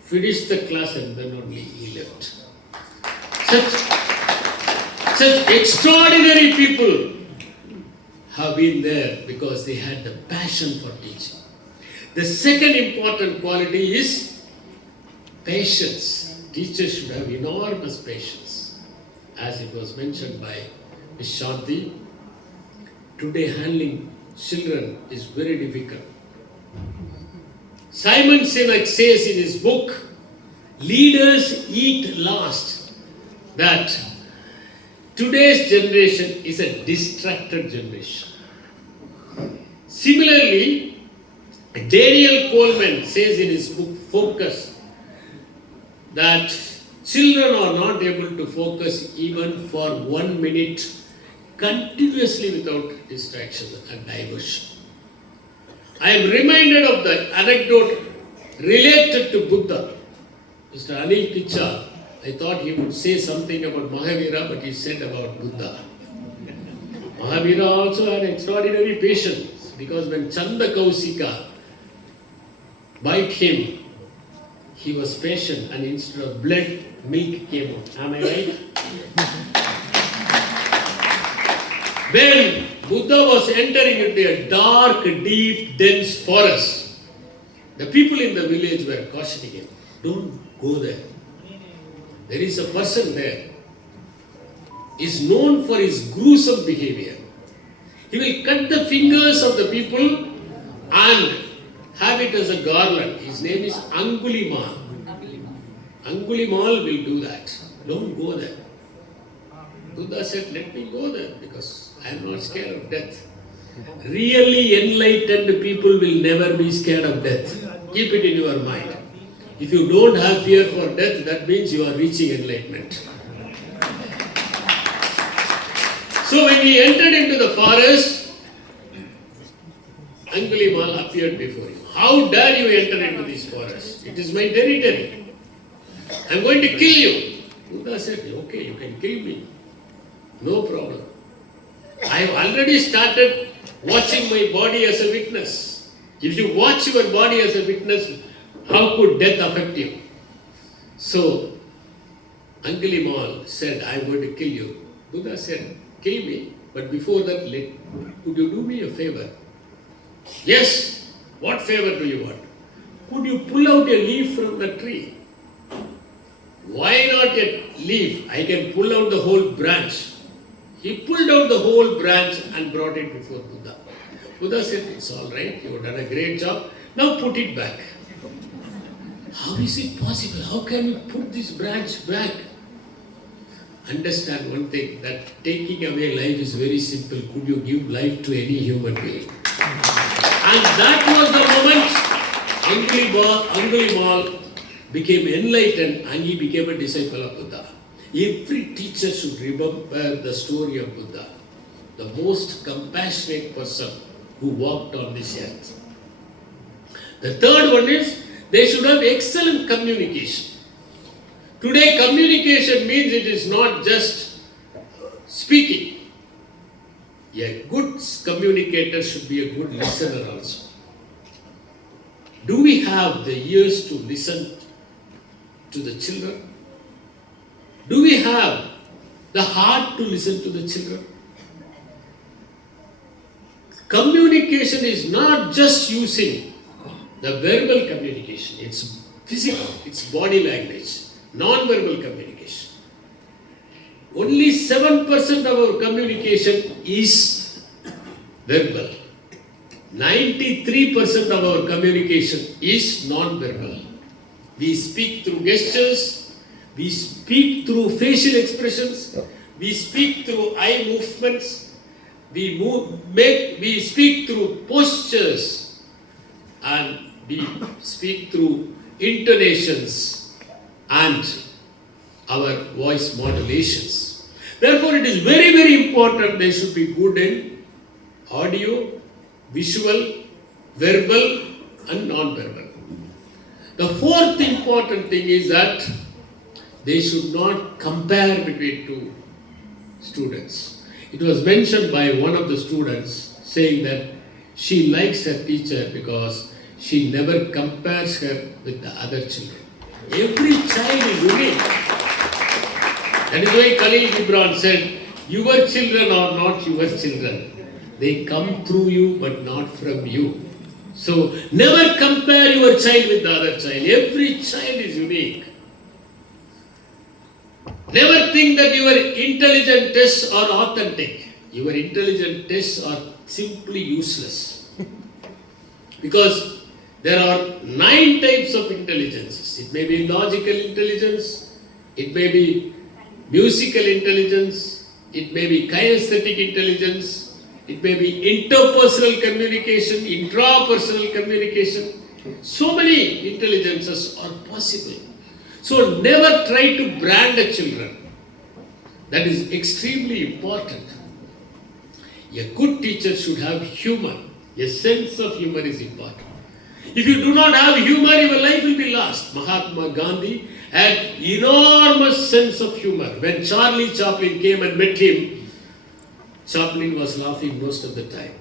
Finished the class and then only he left. Such extraordinary people have been there because they had the passion for teaching. The second important quality is patience. Teachers should have enormous patience. As it was mentioned by Ms. Shanthy, today handling children is very difficult. Simon Sinek says in his book, Leaders Eat Last, that today's generation is a distracted generation. Similarly, Daniel Coleman says in his book, Focus, that children are not able to focus even for 1 minute continuously without distraction and diversion. I am reminded of the anecdote related to Buddha. Mr. Anil Ticha, I thought he would say something about Mahavira, but he said about Buddha. Mahavira also had extraordinary patience, because when Chanda Kausika bite him, he was patient, and instead of blood, milk came out. Am I right? When Buddha was entering into a dark, deep, dense forest, the people in the village were cautioning him, don't go there. There is a person there. He is known for his gruesome behavior. He will cut the fingers of the people and have it as a garland. His name is Angulimal. Angulimal will do that. Don't go there. Buddha said, let me go there because I am not scared of death. Really enlightened people will never be scared of death. Keep it in your mind. If you don't have fear for death, that means you are reaching enlightenment. So when he entered into the forest, Angulimal appeared before him. How dare you enter into this forest? It is my territory. I am going to kill you. Buddha said, okay, you can kill me. No problem. I have already started watching my body as a witness. If you watch your body as a witness, how could death affect you? So, Angulimal said, I am going to kill you. Buddha said, kill me, but before that, could you do me a favor? Yes. What favor do you want? Could you pull out a leaf from the tree? Why not a leaf? I can pull out the whole branch. He pulled out the whole branch and brought it before Buddha. Buddha said, it's all right, you have done a great job. Now put it back. How is it possible? How can you put this branch back? Understand one thing, that taking away life is very simple. Could you give life to any human being? And that was the moment Angulimal became enlightened and he became a disciple of Buddha. Every teacher should remember the story of Buddha. the most compassionate person who walked on this earth. The third one is they should have excellent communication. Today, communication means it is not just speaking. A good communicator should be a good listener also. Do we have the ears to listen to the children? Do we have the heart to listen to the children? Communication is not just using the verbal communication, it's physical, it's body language, non-verbal communication. Only 7% of our communication is verbal. 93% of our communication is non-verbal. We speak through gestures, we speak through facial expressions, we speak through eye movements, we speak through postures, and we speak through intonations and our voice modulations. Therefore, it is very, very important they should be good in audio, visual, verbal and non-verbal. The fourth important thing is that they should not compare between two students. It was mentioned by one of the students saying that she likes her teacher because she never compares her with the other children. Every child is unique. That is why Khalil Gibran said, your children are not your children. They come through you but not from you. So never compare your child with the other child. Every child is unique. Never think that your intelligent tests are authentic. Your intelligent tests are simply useless. Because there are 9 types of intelligences. It may be logical intelligence, it may be musical intelligence, it may be kinesthetic intelligence, it may be interpersonal communication, intrapersonal communication. So many intelligences are possible. So never try to brand the children. That is extremely important. A good teacher should have humor. A sense of humor is important. If you do not have humor, your life will be lost. Mahatma Gandhi had enormous sense of humor. When Charlie Chaplin came and met him, Chaplin was laughing most of the time.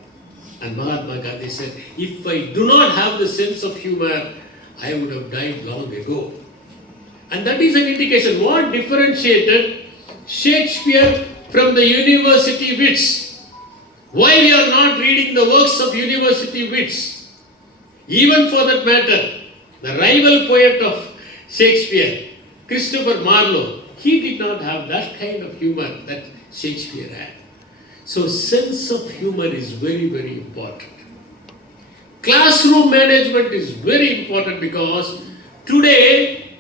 And Mahatma Gandhi said, if I do not have the sense of humor, I would have died long ago. And that is an indication. What differentiated Shakespeare from the university wits? Why we are not reading the works of university wits? Even for that matter, the rival poet of Shakespeare, Christopher Marlowe, he did not have that kind of humor that Shakespeare had. So sense of humor is very, very important. Classroom management is very important because today,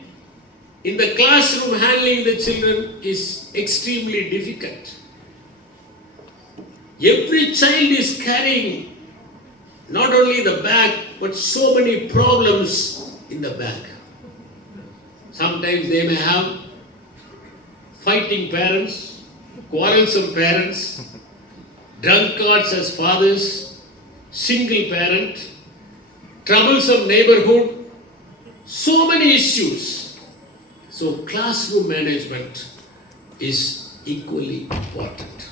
in the classroom, handling the children is extremely difficult. Every child is carrying not only the bag, but so many problems in the bag. Sometimes they may have fighting parents, quarrelsome parents, drunkards as fathers, single parent, troublesome neighborhood, so many issues. So classroom management is equally important.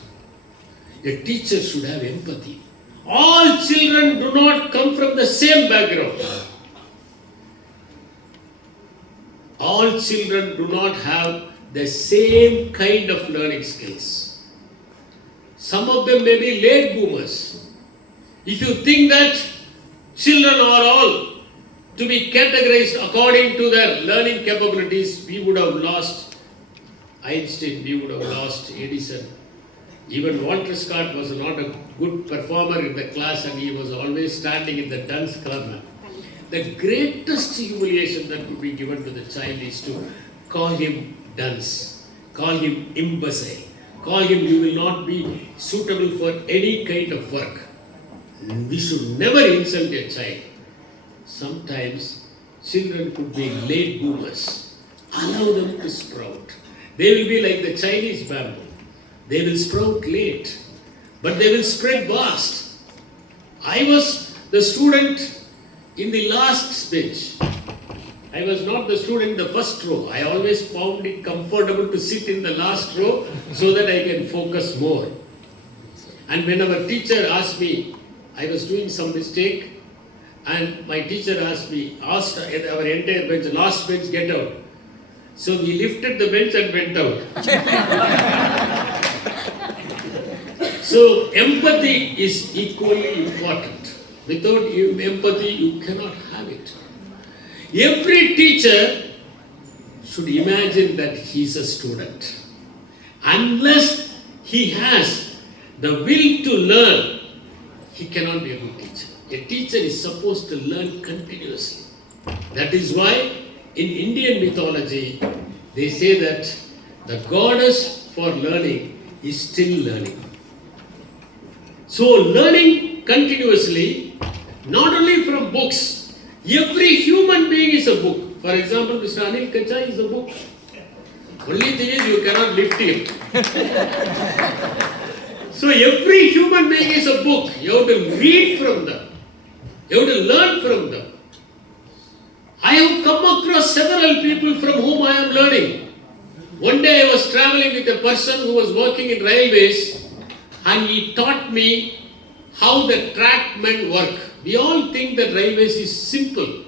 A teacher should have empathy. All children do not come from the same background. All children do not have the same kind of learning skills. Some of them may be late boomers. If you think that children are all to be categorized according to their learning capabilities, we would have lost Einstein, we would have lost Edison. Even Walter Scott was not a good performer in the class and he was always standing in the dunce corner. The greatest humiliation that could be given to the child is to call him dunce, call him imbecile, call him you will not be suitable for any kind of work. We should never insult a child. Sometimes children could be late boomers. Allow them to sprout. They will be like the Chinese bamboo. They will sprout late. but they will spread vast. I was the student in the last bench. I was not the student in the first row. I always found it comfortable to sit in the last row so that I can focus more. And when our teacher asked me, I was doing some mistake, and my teacher asked our entire bench, last bench, get out. So we lifted the bench and went out. So empathy is equally important. Without empathy, you cannot have it. Every teacher should imagine that he is a student. Unless he has the will to learn, he cannot be a good teacher. A teacher is supposed to learn continuously. That is why in Indian mythology, they say that the goddess for learning is still learning. So learning continuously, not only from books, every human being is a book. For example, Mr. Anil Kacha is a book. Only thing is you cannot lift him. So every human being is a book. You have to read from them. You have to learn from them. I have come across several people from whom I am learning. One day I was traveling with a person who was working in railways, and he taught me how the trackmen work. We all think that railways is simple.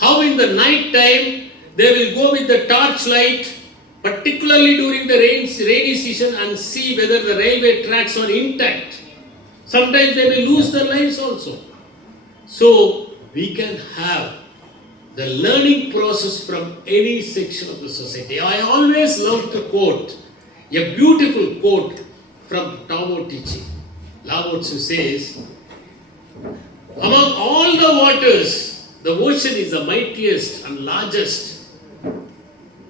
How in the night time they will go with the torchlight, particularly during the rainy season, and see whether the railway tracks are intact. Sometimes they will lose their lives also. So we can have the learning process from any section of the society. I always love to quote a beautiful quote from Tao teaching. Lao Tzu says, among all the waters, the ocean is the mightiest and largest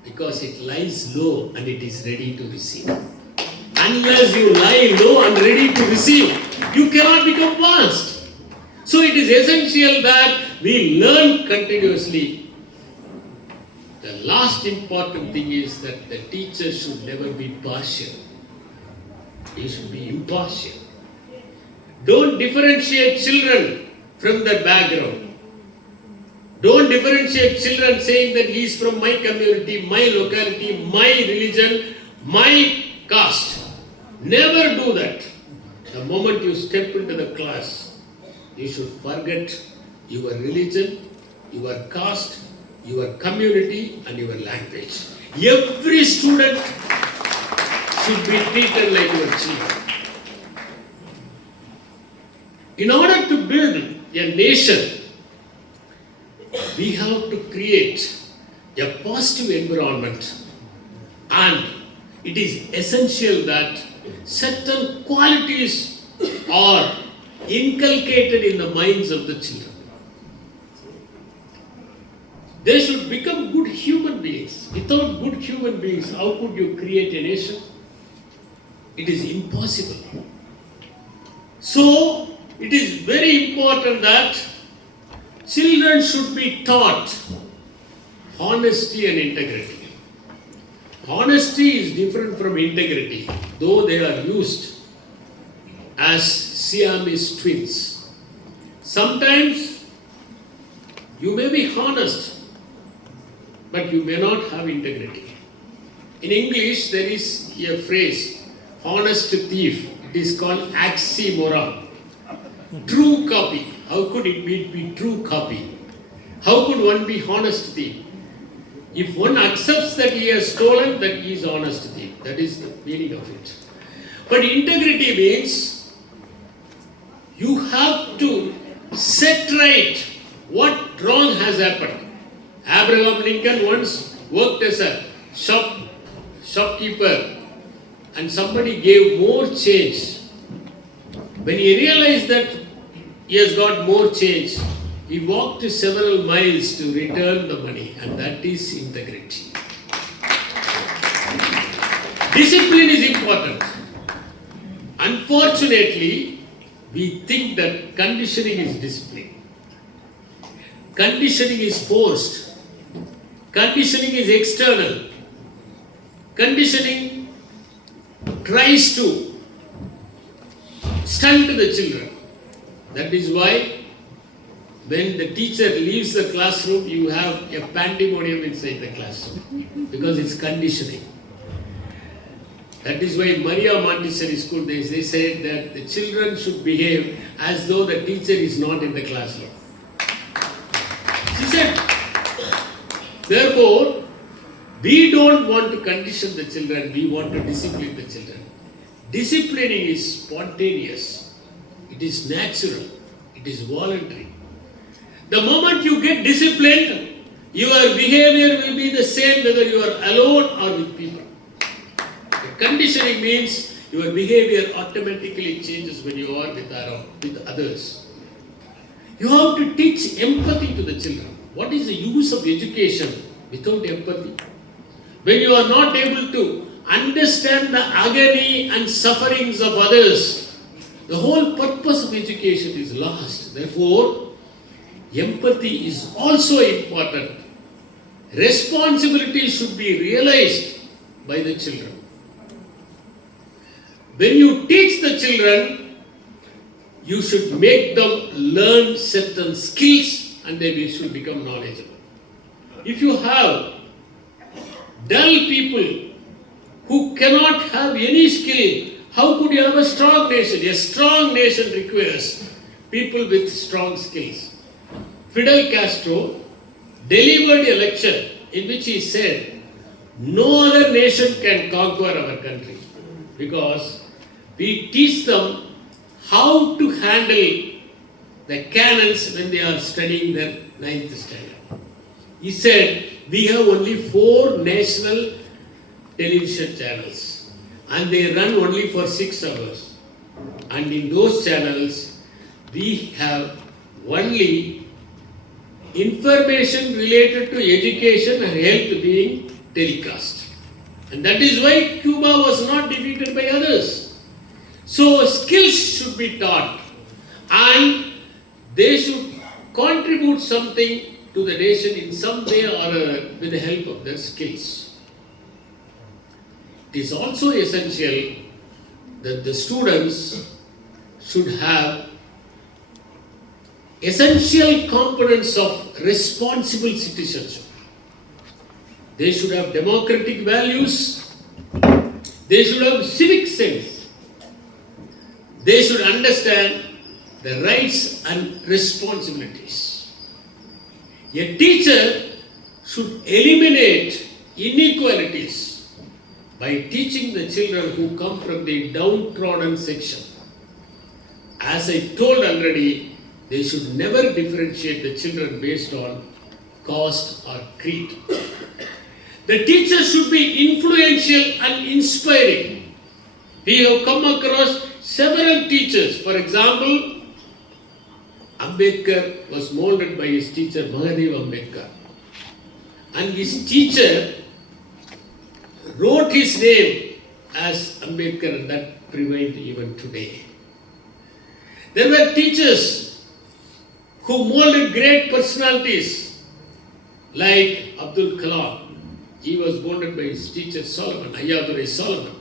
because it lies low and it is ready to receive. Unless you lie low and ready to receive, you cannot become vast. So it is essential that we learn continuously. The last important thing is that the teacher should never be partial. He should be impartial. Don't differentiate children from their background. Don't differentiate children saying that he is from my community, my locality, my religion, my caste. Never do that. The moment you step into the class, you should forget your religion, your caste, your community and your language. Every student should be treated like your children. In order to build a nation, we have to create a positive environment, and it is essential that certain qualities are inculcated in the minds of the children. They should become good human beings. Without good human beings, how could you create a nation? It is impossible. So, it is very important that children should be taught honesty and integrity. Honesty is different from integrity, though they are used as Siamese twins. Sometimes you may be honest, but you may not have integrity. In English, there is a phrase, honest thief. It is called oxymoron. True copy. How could it be true copy? How could one be honest thief? If one accepts that he has stolen, then he is honest thief. That is the meaning of it. But integrity means you have to set right what wrong has happened. Abraham Lincoln once worked as a shopkeeper, and somebody gave more change. When he realized that he has got more change, he walked several miles to return the money, and that is integrity. Discipline is important. Unfortunately, we think that conditioning is discipline. Conditioning is forced. Conditioning is external. Conditioning tries to stunt the children. That is why when the teacher leaves the classroom, you have a pandemonium inside the classroom because it's conditioning. That is why Maria Montessori school, they said that the children should behave as though the teacher is not in the classroom. She said, therefore, we don't want to condition the children, we want to discipline the children. Disciplining is spontaneous, it is natural, it is voluntary. The moment you get disciplined, your behavior will be the same whether you are alone or with people. Conditioning means your behavior automatically changes when you are with others. You have to teach empathy to the children. What is the use of education without empathy? When you are not able to understand the agony and sufferings of others, the whole purpose of education is lost. Therefore, empathy is also important. Responsibility should be realized by the children. When you teach the children, you should make them learn certain skills and they should become knowledgeable. If you have dull people who cannot have any skill, how could you have a strong nation? A strong nation requires people with strong skills. Fidel Castro delivered a lecture in which he said, no other nation can conquer our country because we teach them how to handle the cannons when they are studying their 9th standard. He said, we have only 4 national television channels and they run only for 6 hours. And in those channels, we have only information related to education and health being telecast. And that is why Cuba was not defeated by others. So skills should be taught and they should contribute something to the nation in some way or other with the help of their skills. It is also essential that the students should have essential components of responsible citizenship. They should have democratic values, they should have civic sense. They should understand the rights and responsibilities. A teacher should eliminate inequalities by teaching the children who come from the downtrodden section. As I told already, they should never differentiate the children based on caste or creed. The teacher should be influential and inspiring. We have come across several teachers. For example, Ambedkar was molded by his teacher Mahadeva Ambedkar. And his teacher wrote his name as Ambedkar and that prevailed even today. There were teachers who molded great personalities like Abdul Kalam. He was molded by his teacher Solomon, Ayyadurai Solomon.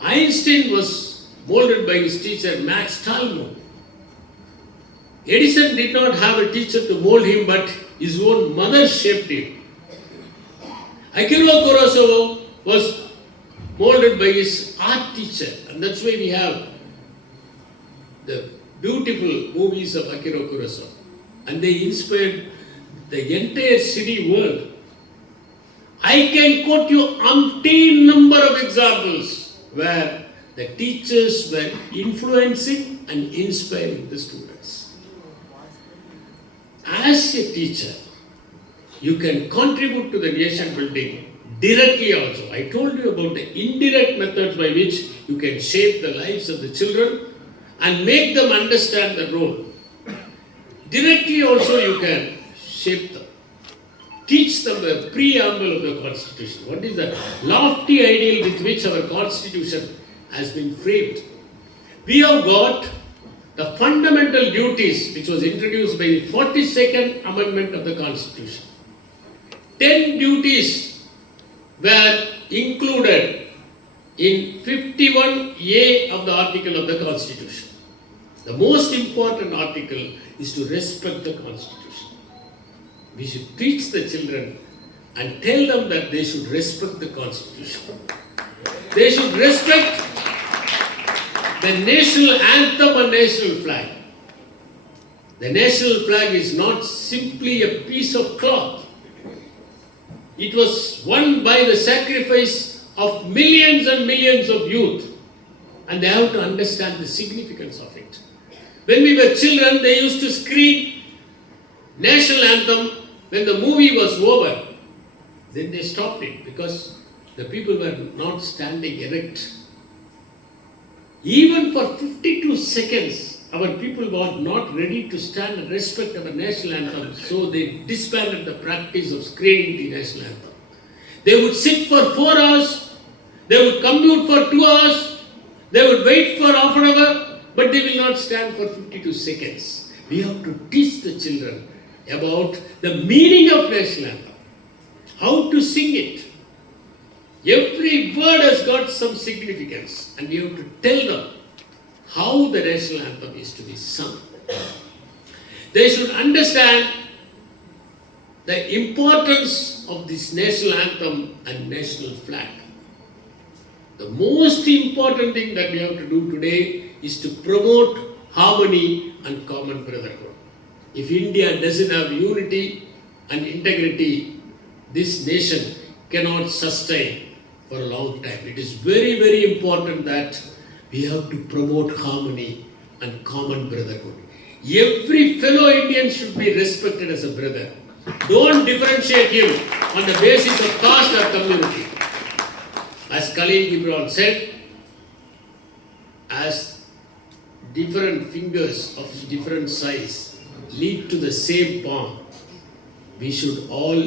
Einstein was molded by his teacher Max Talmud. Edison did not have a teacher to mold him, but his own mother shaped him. Akira Kurosawa was molded by his art teacher, and that's why we have the beautiful movies of Akira Kurosawa. And they inspired the entire city world. I can quote you umpteen number of examples where the teachers were influencing and inspiring the students. As a teacher, you can contribute to the nation building directly also. I told you about the indirect methods by which you can shape the lives of the children and make them understand the role. Directly also you can shape them. Teach them the preamble of the Constitution. What is the lofty ideal with which our Constitution has been framed? We have got the fundamental duties which was introduced by the 42nd Amendment of the Constitution. 10 duties were included in 51A of the article of the Constitution. The most important article is to respect the Constitution. We should teach the children and tell them that they should respect the Constitution. They should respect the national anthem and national flag. The national flag is not simply a piece of cloth. It was won by the sacrifice of millions and millions of youth, and they have to understand the significance of it. When we were children, they used to scream national anthem when the movie was over. Then they stopped it because the people were not standing erect. Even for 52 seconds, our people were not ready to stand and respect our national anthem, so they disbanded the practice of screaming the national anthem. They would sit for 4 hours, they would commute for 2 hours, they would wait for half an hour, but they will not stand for 52 seconds. We have to teach the children about the meaning of national anthem, how to sing it. Every word has got some significance, and we have to tell them how the national anthem is to be sung. They should understand the importance of this national anthem and national flag. The most important thing that we have to do today is to promote harmony and common brotherhood. If India doesn't have unity and integrity, this nation cannot sustain for a long time. It is very, very important that we have to promote harmony and common brotherhood. Every fellow Indian should be respected as a brother. Don't differentiate him on the basis of caste or community. As Khalil Gibran said, as different fingers of different size lead to the same palm, we should all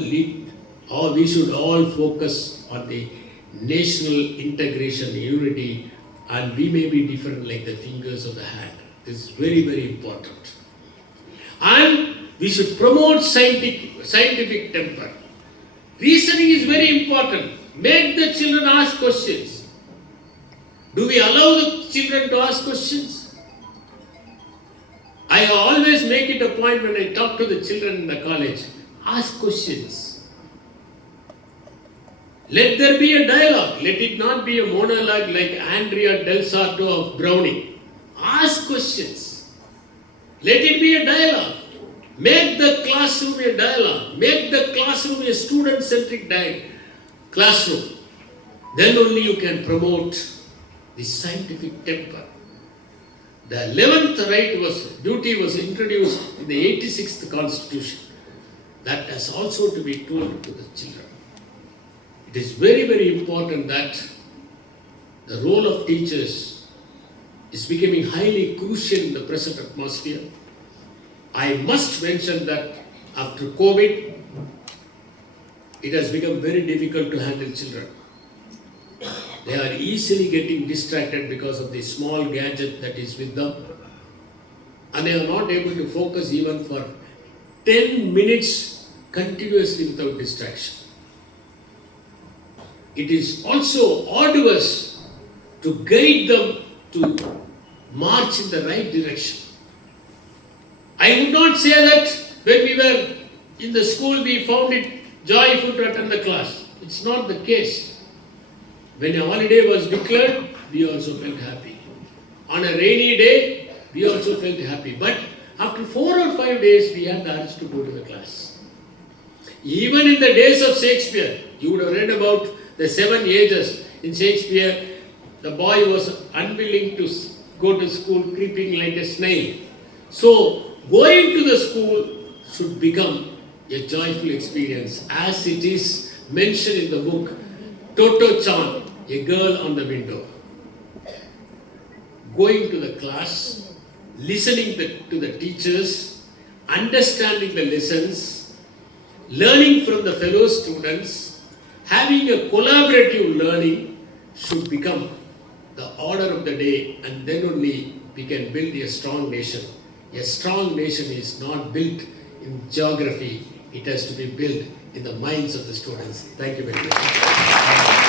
focus on the national integration, unity, and we may be different like the fingers of the hand. This is very, very important. And we should promote scientific temper. Reasoning is very important. Make the children ask questions. Do we allow the children to ask questions? I always make it a point when I talk to the children in the college, ask questions. Let there be a dialogue. Let it not be a monologue like Andrea Del Sarto of Browning. Ask questions. Let it be a dialogue. Make the classroom a dialogue. Make the classroom a student-centric classroom. Then only you can promote the scientific temper. The 11th duty was introduced in the 86th Constitution. That has also to be told to the children. It is very, very important that the role of teachers is becoming highly crucial in the present atmosphere. I must mention that after COVID, it has become very difficult to handle children. They are easily getting distracted because of the small gadget that is with them, and they are not able to focus even for 10 minutes continuously without distraction. It is also arduous to guide them to march in the right direction. I would not say that when we were in the school we found it joyful to attend the class. It's not the case. When a holiday was declared, we also felt happy. On a rainy day, we also felt happy. But after 4 or 5 days, we had the urge to go to the class. Even in the days of Shakespeare, you would have read about the 7 ages in Shakespeare. The boy was unwilling to go to school, creeping like a snail. So, going to the school should become a joyful experience, as it is mentioned in the book Toto-chan, A Girl on the Window. Going to the class, listening to the teachers, understanding the lessons, learning from the fellow students, having a collaborative learning should become the order of the day, and then only we can build a strong nation. A strong nation is not built in geography, it has to be built in the minds of the students. Thank you very much.